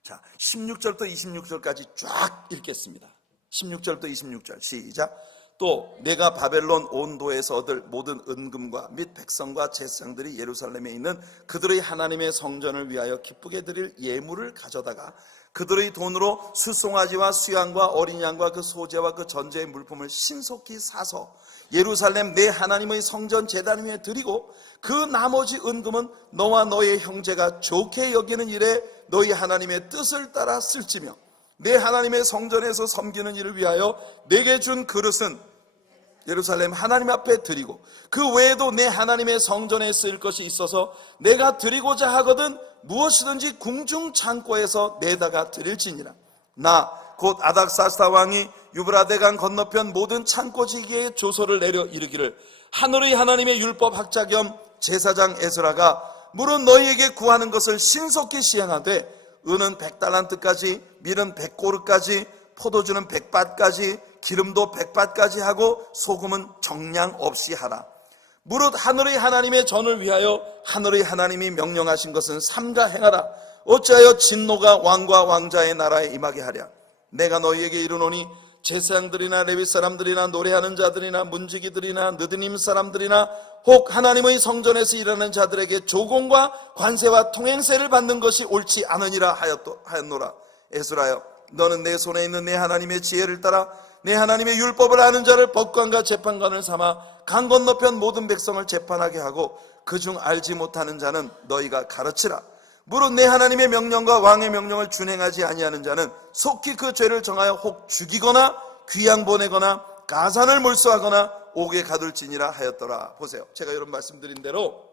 자, 16절부터 26절까지 쫙 읽겠습니다. 16절부터 26절 시작. 또 내가 바벨론 온도에서 얻을 모든 은금과 및 백성과 제사장들이 예루살렘에 있는 그들의 하나님의 성전을 위하여 기쁘게 드릴 예물을 가져다가 그들의 돈으로 수송아지와 수양과 어린 양과 그 소재와 그 전제의 물품을 신속히 사서 예루살렘 내 하나님의 성전 제단 위에 드리고 그 나머지 은금은 너와 너의 형제가 좋게 여기는 일에 너희 하나님의 뜻을 따라 쓸지며 내 하나님의 성전에서 섬기는 일을 위하여 내게 준 그릇은 예루살렘 하나님 앞에 드리고 그 외에도 내 하나님의 성전에 쓰일 것이 있어서 내가 드리고자 하거든 무엇이든지 궁중 창고에서 내다가 드릴지니라. 나 곧 아닥사스다 왕이 유브라데강 건너편 모든 창고지기에 조서를 내려 이르기를 하늘의 하나님의 율법 학자 겸 제사장 에스라가 물은 너희에게 구하는 것을 신속히 시행하되 은은 100달란트까지 밀은 100고르까지 포도주는 100밭까지 기름도 100밭까지 하고 소금은 정량 없이 하라. 무릇 하늘의 하나님의 전을 위하여 하늘의 하나님이 명령하신 것은 삼가 행하라. 어찌하여 진노가 왕과 왕자의 나라에 임하게 하랴. 내가 너희에게 이르노니 제사장들이나 레위 사람들이나 노래하는 자들이나 문지기들이나 느드님 사람들이나 혹 하나님의 성전에서 일하는 자들에게 조공과 관세와 통행세를 받는 것이 옳지 않으니라 하였노라. 에스라여, 너는 내 손에 있는 내 하나님의 지혜를 따라 내 하나님의 율법을 아는 자를 법관과 재판관을 삼아 강 건너편 모든 백성을 재판하게 하고 그중 알지 못하는 자는 너희가 가르치라. 무릇 내 하나님의 명령과 왕의 명령을 준행하지 아니하는 자는 속히 그 죄를 정하여 혹 죽이거나 귀양 보내거나 가산을 몰수하거나 옥에 가둘지니라 하였더라. 보세요, 제가 이런 말씀드린 대로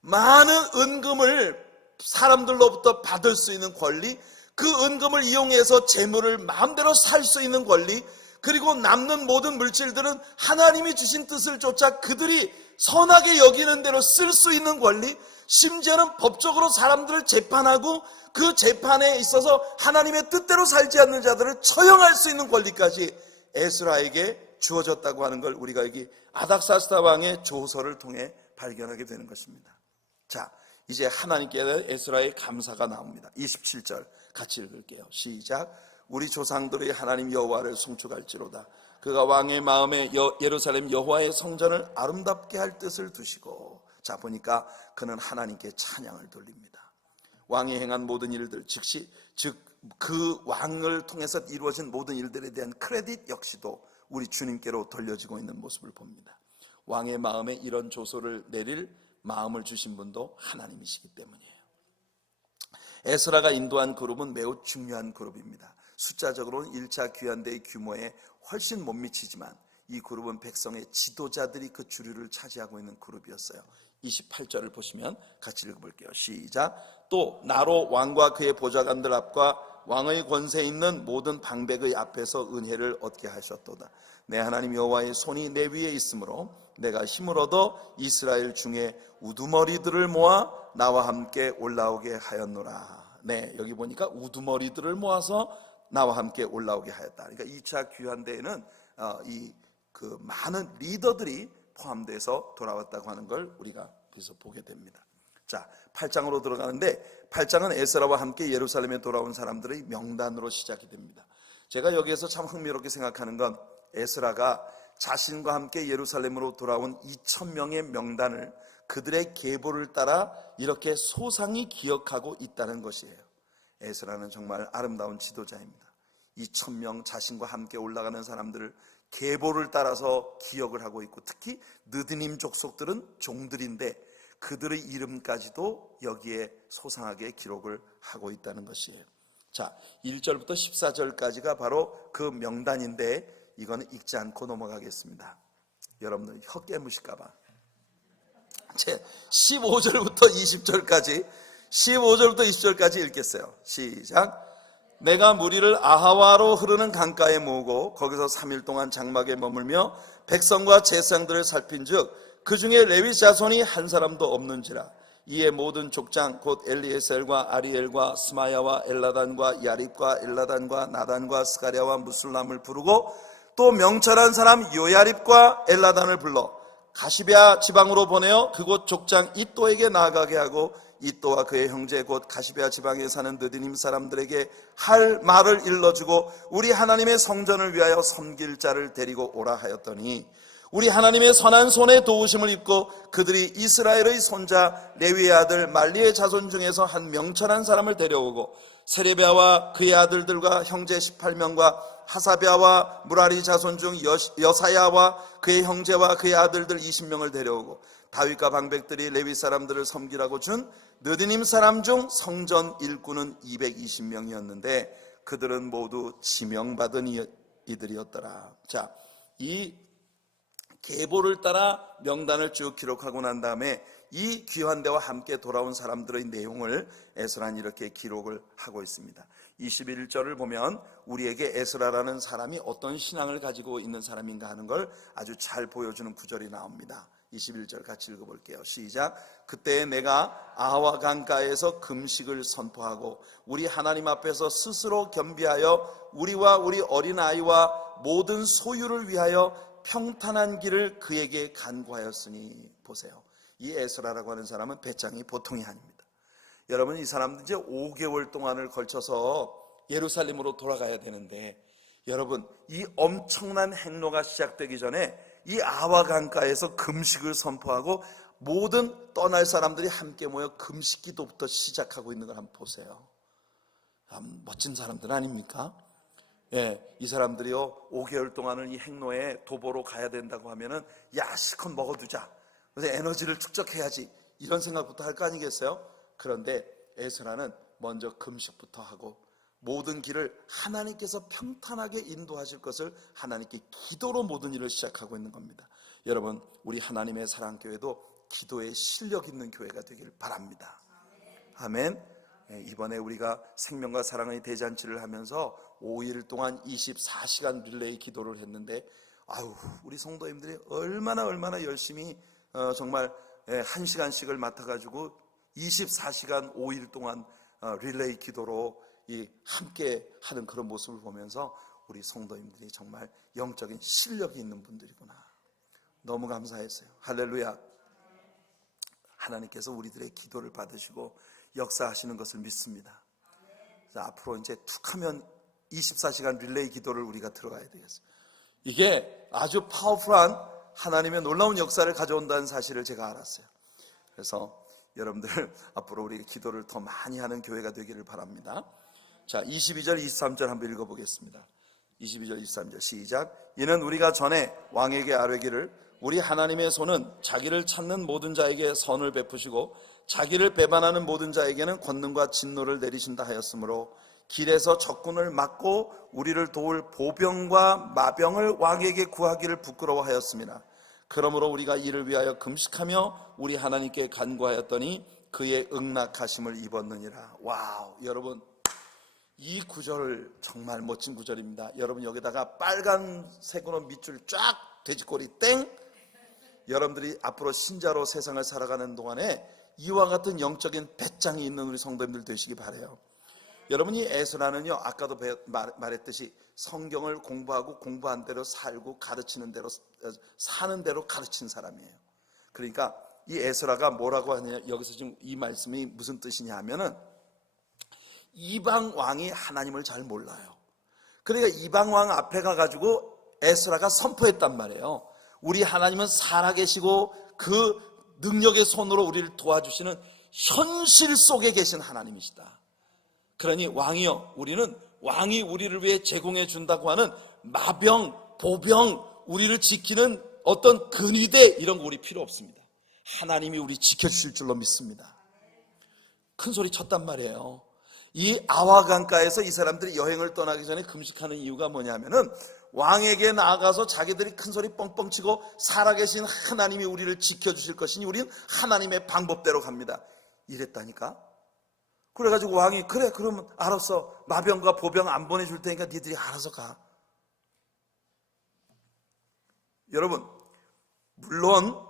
많은 은금을 사람들로부터 받을 수 있는 권리, 그 은금을 이용해서 재물을 마음대로 살 수 있는 권리, 그리고 남는 모든 물질들은 하나님이 주신 뜻을 쫓아 그들이 선하게 여기는 대로 쓸 수 있는 권리, 심지어는 법적으로 사람들을 재판하고 그 재판에 있어서 하나님의 뜻대로 살지 않는 자들을 처형할 수 있는 권리까지 에스라에게 주어졌다고 하는 걸 우리가 여기 아닥사스다 왕의 조서를 통해 발견하게 되는 것입니다. 자, 이제 하나님께 대한 에스라의 감사가 나옵니다. 27절 같이 읽을게요. 시작. 우리 조상들의 하나님 여호와를 송축할지로다. 그가 왕의 마음에 예루살렘 여호와의 성전을 아름답게 할 뜻을 두시고, 자, 보니까 그는 하나님께 찬양을 돌립니다. 왕이 행한 모든 일들, 즉 그 왕을 통해서 이루어진 모든 일들에 대한 크레딧 역시도 우리 주님께로 돌려지고 있는 모습을 봅니다. 왕의 마음에 이런 조소를 내릴 마음을 주신 분도 하나님이시기 때문이에요. 에스라가 인도한 그룹은 매우 중요한 그룹입니다. 숫자적으로는 1차 귀환대의 규모에 훨씬 못 미치지만 이 그룹은 백성의 지도자들이 그 주류를 차지하고 있는 그룹이었어요. 28절을 보시면 같이 읽어볼게요. 시작. 또 나로 왕과 그의 보좌관들 앞과 왕의 권세 있는 모든 방백의 앞에서 은혜를 얻게 하셨도다. 내 하나님 여호와의 손이 내 위에 있으므로 내가 힘을 얻어 이스라엘 중에 우두머리들을 모아 나와 함께 올라오게 하였노라. 네, 여기 보니까 우두머리들을 모아서 나와 함께 올라오게 하였다. 그러니까 2차 귀환대에는 그 많은 리더들이 포함돼서 돌아왔다고 하는 걸 우리가 여기서 보게 됩니다. 자, 8장으로 들어가는데 8장은 에스라와 함께 예루살렘에 돌아온 사람들의 명단으로 시작이 됩니다. 제가 여기에서 참 흥미롭게 생각하는 건 에스라가 자신과 함께 예루살렘으로 돌아온 2,000명의 명단을 그들의 계보를 따라 이렇게 소상히 기억하고 있다는 것이에요. 에스라는 정말 아름다운 지도자입니다. 2,000명 자신과 함께 올라가는 사람들을 계보를 따라서 기억을 하고 있고, 특히 느드님 족속들은 종들인데 그들의 이름까지도 여기에 소상하게 기록을 하고 있다는 것이에요. 자, 1절부터 14절까지가 바로 그 명단인데 이거는 읽지 않고 넘어가겠습니다. 여러분들 혀 깨무실까봐. 15절부터 20절까지 읽겠어요. 시작. 내가 무리를 아하와로 흐르는 강가에 모으고 거기서 3일 동안 장막에 머물며 백성과 제사장들을 살핀즉 그 중에 레위 자손이 한 사람도 없는지라. 이에 모든 족장 곧 엘리에셀과 아리엘과 스마야와 엘라단과 야립과 엘라단과 나단과 스가랴와 무술람을 부르고 또 명철한 사람 요야립과 엘라단을 불러 가시베아 지방으로 보내어 그곳 족장 이또에게 나아가게 하고 이또와 그의 형제 곧 가시베아 지방에 사는 느디님 사람들에게 할 말을 일러주고 우리 하나님의 성전을 위하여 섬길 자를 데리고 오라 하였더니 우리 하나님의 선한 손에 도우심을 입고 그들이 이스라엘의 손자 레위의 아들 말리의 자손 중에서 한 명철한 사람을 데려오고 세레비아와 그의 아들들과 형제 18명과 하사비아와 무라리 자손 중 여사야와 그의 형제와 그의 아들들 20명을 데려오고 다윗과 방백들이 레위 사람들을 섬기라고 준 느디님 사람 중 성전 일꾼은 220명이었는데 그들은 모두 지명받은 이들이었더라. 자, 이 계보를 따라 명단을 쭉 기록하고 난 다음에 이 귀환대와 함께 돌아온 사람들의 내용을 에스라는 이렇게 기록을 하고 있습니다. 21절을 보면 우리에게 에스라라는 사람이 어떤 신앙을 가지고 있는 사람인가 하는 걸 아주 잘 보여주는 구절이 나옵니다. 21절 같이 읽어볼게요. 시작. 그때 내가 아하와 강가에서 금식을 선포하고 우리 하나님 앞에서 스스로 겸비하여 우리와 우리 어린아이와 모든 소유를 위하여 평탄한 길을 그에게 간구하였으니. 보세요, 이 에스라라고 하는 사람은 배짱이 보통이 아닙니다. 여러분, 이 사람도 이제 5개월 동안을 걸쳐서 예루살렘으로 돌아가야 되는데, 여러분, 이 엄청난 행로가 시작되기 전에 이 아와 강가에서 금식을 선포하고 모든 떠날 사람들이 함께 모여 금식 기도부터 시작하고 있는 걸 한번 보세요. 멋진 사람들 아닙니까? 예, 이 사람들이요 5개월 동안은 이 행로에 도보로 가야 된다고 하면은 야 실컷 먹어두자, 그래서 에너지를 축적해야지, 이런 생각부터 할 거 아니겠어요? 그런데 에스라는 먼저 금식부터 하고 모든 길을 하나님께서 평탄하게 인도하실 것을 하나님께 기도로 모든 일을 시작하고 있는 겁니다. 여러분, 우리 하나님의 사랑교회도 기도에 실력 있는 교회가 되길 바랍니다. 아멘. 이번에 우리가 생명과 사랑의 대잔치를 하면서 5일 동안 24시간 릴레이 기도를 했는데, 아유, 우리 성도님들이 얼마나 열심히 정말 1시간씩을 맡아가지고 24시간 5일 동안 릴레이 기도로 함께 하는 그런 모습을 보면서 우리 성도님들이 정말 영적인 실력이 있는 분들이구나, 너무 감사했어요. 할렐루야. 하나님께서 우리들의 기도를 받으시고 역사하시는 것을 믿습니다. 자, 앞으로 이제 툭 하면 24시간 릴레이 기도를 우리가 들어가야 되겠어요. 이게 아주 파워풀한 하나님의 놀라운 역사를 가져온다는 사실을 제가 알았어요. 그래서 여러분들 앞으로 우리 기도를 더 많이 하는 교회가 되기를 바랍니다. 자, 22절 23절 한번 읽어보겠습니다. 22절 23절 시작. 이는 우리가 전에 왕에게 아뢰기를 우리 하나님의 손은 자기를 찾는 모든 자에게 선을 베푸시고 자기를 배반하는 모든 자에게는 권능과 진노를 내리신다 하였으므로 길에서 적군을 막고 우리를 도울 보병과 마병을 왕에게 구하기를 부끄러워하였습니다. 그러므로 우리가 이를 위하여 금식하며 우리 하나님께 간구하였더니 그의 응낙하심을 입었느니라. 와우, 여러분 이 구절 정말 멋진 구절입니다. 여러분 여기다가 빨간색으로 밑줄 쫙 돼지꼬리 땡. 여러분들이 앞으로 신자로 세상을 살아가는 동안에 이와 같은 영적인 배짱이 있는 우리 성도님들 되시기 바라요. 여러분이 에스라는요, 아까도 말했듯이 성경을 공부하고 공부한 대로 살고 가르치는 대로 사는 대로 가르친 사람이에요. 그러니까 이 에스라가 뭐라고 하느냐, 여기서 지금 이 말씀이 무슨 뜻이냐 하면은 이방 왕이 하나님을 잘 몰라요. 그러니까 이방 왕 앞에 가가지고 에스라가 선포했단 말이에요. 우리 하나님은 살아계시고 그 능력의 손으로 우리를 도와주시는 현실 속에 계신 하나님이시다. 그러니 왕이여, 우리는 왕이 우리를 위해 제공해 준다고 하는 마병, 보병, 우리를 지키는 어떤 근위대 이런 거 우리 필요 없습니다. 하나님이 우리 지켜주실 줄로 믿습니다. 큰 소리 쳤단 말이에요. 이 아와강가에서 이 사람들이 여행을 떠나기 전에 금식하는 이유가 뭐냐면은 왕에게 나아가서 자기들이 큰 소리 뻥뻥 치고 살아계신 하나님이 우리를 지켜주실 것이니 우리는 하나님의 방법대로 갑니다. 이랬다니까. 그래가지고 왕이 그래 그러면 알았어, 마병과 보병 안 보내줄 테니까 니들이 알아서 가. 여러분 물론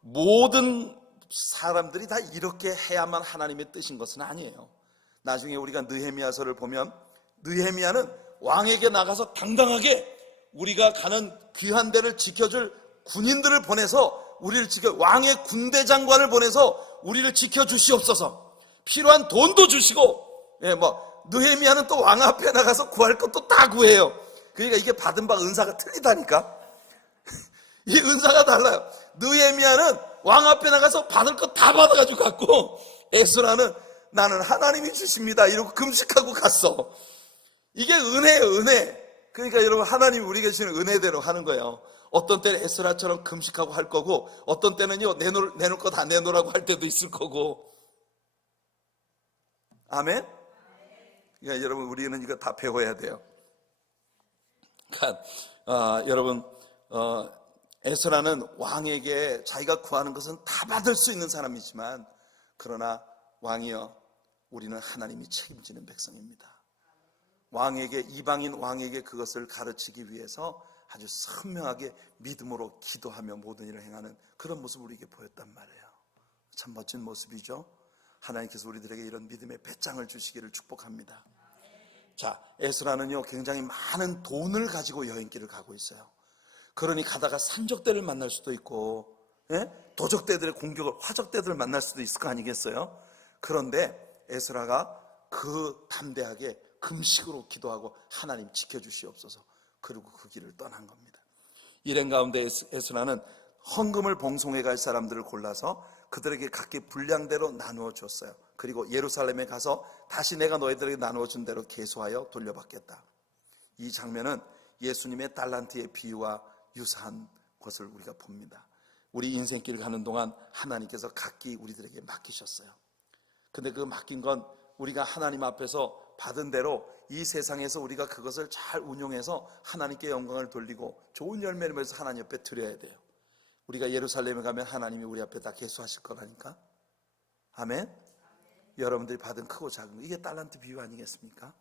모든 사람들이 다 이렇게 해야만 하나님의 뜻인 것은 아니에요. 나중에 우리가 느헤미야서를 보면 느헤미야는 왕에게 나가서 당당하게 우리가 가는 귀한 데를 지켜줄 군인들을 보내서 우리를 지켜, 왕의 군대 장관을 보내서 우리를 지켜주시옵소서, 필요한 돈도 주시고, 느헤미야는 또 왕 앞에 나가서 구할 것도 다 구해요. 그러니까 이게 받은 바 은사가 틀리다니까. 이 은사가 달라요. 느헤미야는 왕 앞에 나가서 받을 것 다 받아가지고 갔고, 에스라는 나는 하나님이 주십니다 이러고 금식하고 갔어. 이게 은혜예요, 은혜. 그러니까 여러분 하나님이 우리에게 주시는 은혜대로 하는 거예요. 어떤 때는 에스라처럼 금식하고 할 거고, 어떤 때는요 내놓을 거 다 내놓으라고 할 때도 있을 거고. 아멘? 그러니까 여러분 우리는 이거 다 배워야 돼요. 그러니까 여러분 에스라는 왕에게 자기가 구하는 것은 다 받을 수 있는 사람이지만, 그러나 왕이여, 우리는 하나님이 책임지는 백성입니다. 왕에게, 이방인 왕에게 그것을 가르치기 위해서 아주 선명하게 믿음으로 기도하며 모든 일을 행하는 그런 모습을 우리에게 보였단 말이에요. 참 멋진 모습이죠. 하나님께서 우리들에게 이런 믿음의 배짱을 주시기를 축복합니다. 자, 에스라는요 굉장히 많은 돈을 가지고 여행길을 가고 있어요. 그러니 가다가 산적대를 만날 수도 있고, 도적대들의 공격을, 화적대들을 만날 수도 있을 거 아니겠어요? 그런데 에스라가 그 담대하게 금식으로 기도하고 하나님 지켜주시옵소서, 그리고 그 길을 떠난 겁니다. 일행 가운데 에스라는 헌금을 봉송해 갈 사람들을 골라서 그들에게 각기 분량대로 나누어 줬어요. 그리고 예루살렘에 가서 다시 내가 너희들에게 나누어 준 대로 계수하여 돌려받겠다. 이 장면은 예수님의 달란트의 비유와 유사한 것을 우리가 봅니다. 우리 인생길을 가는 동안 하나님께서 각기 우리들에게 맡기셨어요. 근데 그 맡긴 건 우리가 하나님 앞에서 받은 대로 이 세상에서 우리가 그것을 잘 운용해서 하나님께 영광을 돌리고 좋은 열매를 맺어서 하나님 옆에 드려야 돼요. 우리가 예루살렘에 가면 하나님이 우리 앞에 다 계수하실 거라니까. 아멘? 여러분들이 받은 크고 작은 거, 이게 달란트 비유 아니겠습니까?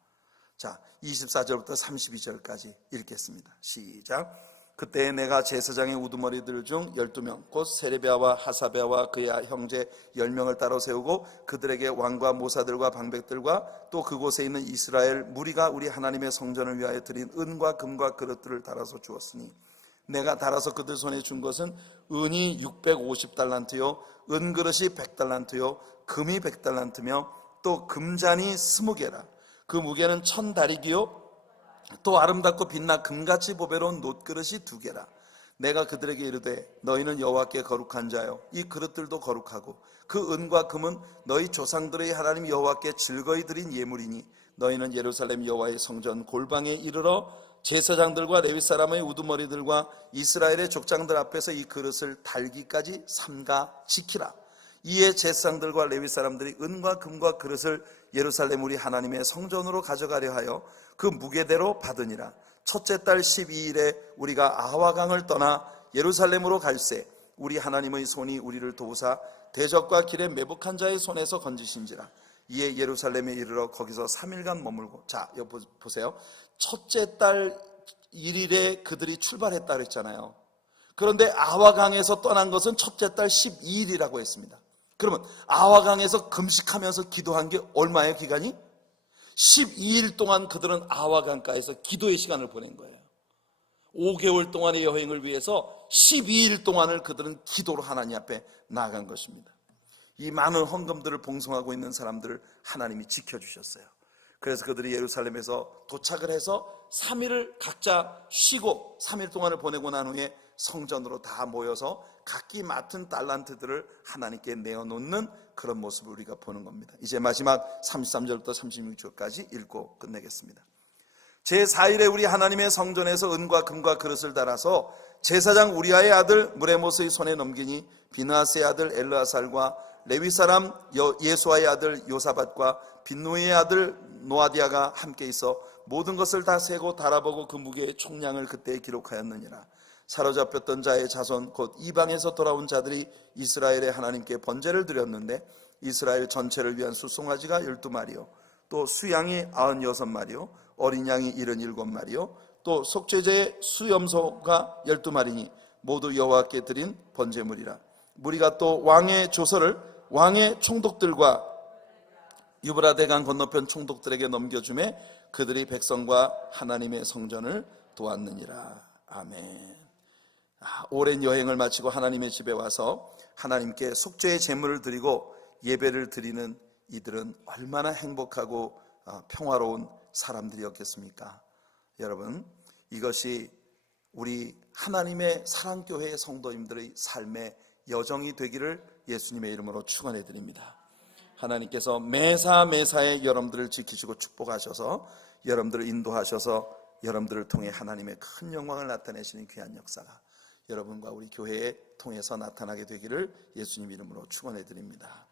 자, 24절부터 32절까지 읽겠습니다. 시작. 그때 내가 제사장의 우두머리들 중 12명 곧 세레비아와 하사베아와 그의 형제 10명을 따로 세우고 그들에게 왕과 모사들과 방백들과 또 그곳에 있는 이스라엘 무리가 우리 하나님의 성전을 위하여 드린 은과 금과 그릇들을 달아서 주었으니, 내가 달아서 그들 손에 준 것은 은이 650달란트요 은그릇이 100달란트요 금이 100달란트며 또 금잔이 20개라. 그 무게는 1000다리기요 또 아름답고 빛나 금같이 보배로운 놋그릇이 2개라. 내가 그들에게 이르되 너희는 여호와께 거룩한 자요 이 그릇들도 거룩하고 그 은과 금은 너희 조상들의 하나님 여호와께 즐거이 드린 예물이니 너희는 예루살렘 여호와의 성전 골방에 이르러 제사장들과 레위 사람의 우두머리들과 이스라엘의 족장들 앞에서 이 그릇을 달기까지 삼가 지키라. 이에 제사장들과 레위 사람들이 은과 금과 그릇을 예루살렘 우리 하나님의 성전으로 가져가려 하여 그 무게대로 받으니라. 첫째 달 12일에 우리가 아하와강을 떠나 예루살렘으로 갈새 우리 하나님의 손이 우리를 도우사 대적과 길에 매복한 자의 손에서 건지신지라. 이에 예루살렘에 이르러 거기서 3일간 머물고. 자, 여기 보세요. 첫째 달 1일에 그들이 출발했다 그랬잖아요. 그런데 아하와강에서 떠난 것은 첫째 달 12일이라고 했습니다. 그러면 아하와강에서 금식하면서 기도한 게 얼마예요, 기간이? 12일 동안 그들은 아하와강가에서 기도의 시간을 보낸 거예요. 5개월 동안의 여행을 위해서 12일 동안을 그들은 기도로 하나님 앞에 나아간 것입니다. 이 많은 헌금들을 봉송하고 있는 사람들을 하나님이 지켜주셨어요. 그래서 그들이 예루살렘에서 도착을 해서 3일을 각자 쉬고 3일 동안을 보내고 난 후에 성전으로 다 모여서 각기 맡은 달란트들을 하나님께 내어놓는 그런 모습을 우리가 보는 겁니다. 이제 마지막 33절부터 36절까지 읽고 끝내겠습니다. 제4일에 우리 하나님의 성전에서 은과 금과 그릇을 달아서 제사장 우리아의 아들 무레모스의 손에 넘기니 비나스의 아들 엘르아살과 레위 사람 예수아의 아들 요사밧과 빈누이의 아들 노아디아가 함께 있어 모든 것을 다 세고 달아보고 그 무게의 총량을 그때 기록하였느니라. 사로잡혔던 자의 자손 곧 이방에서 돌아온 자들이 이스라엘의 하나님께 번제를 드렸는데 이스라엘 전체를 위한 수송아지가 12마리요 또 수양이 96마리요 어린 양이 77마리요 또 속죄제의 수염소가 12마리니 모두 여호와께 드린 번제물이라. 무리가 또 왕의 조서를 왕의 총독들과 유브라데강 건너편 총독들에게 넘겨주매 그들이 백성과 하나님의 성전을 도왔느니라. 아멘. 오랜 여행을 마치고 하나님의 집에 와서 하나님께 속죄의 제물을 드리고 예배를 드리는 이들은 얼마나 행복하고 평화로운 사람들이었겠습니까? 여러분, 이것이 우리 하나님의 사랑교회의 성도님들의 삶의 여정이 되기를 예수님의 이름으로 축원해 드립니다. 하나님께서 매사매사에 여러분들을 지키시고 축복하셔서 여러분들을 인도하셔서 여러분들을 통해 하나님의 큰 영광을 나타내시는 귀한 역사가 여러분과 우리 교회에 통해서 나타나게 되기를 예수님 이름으로 축원해 드립니다.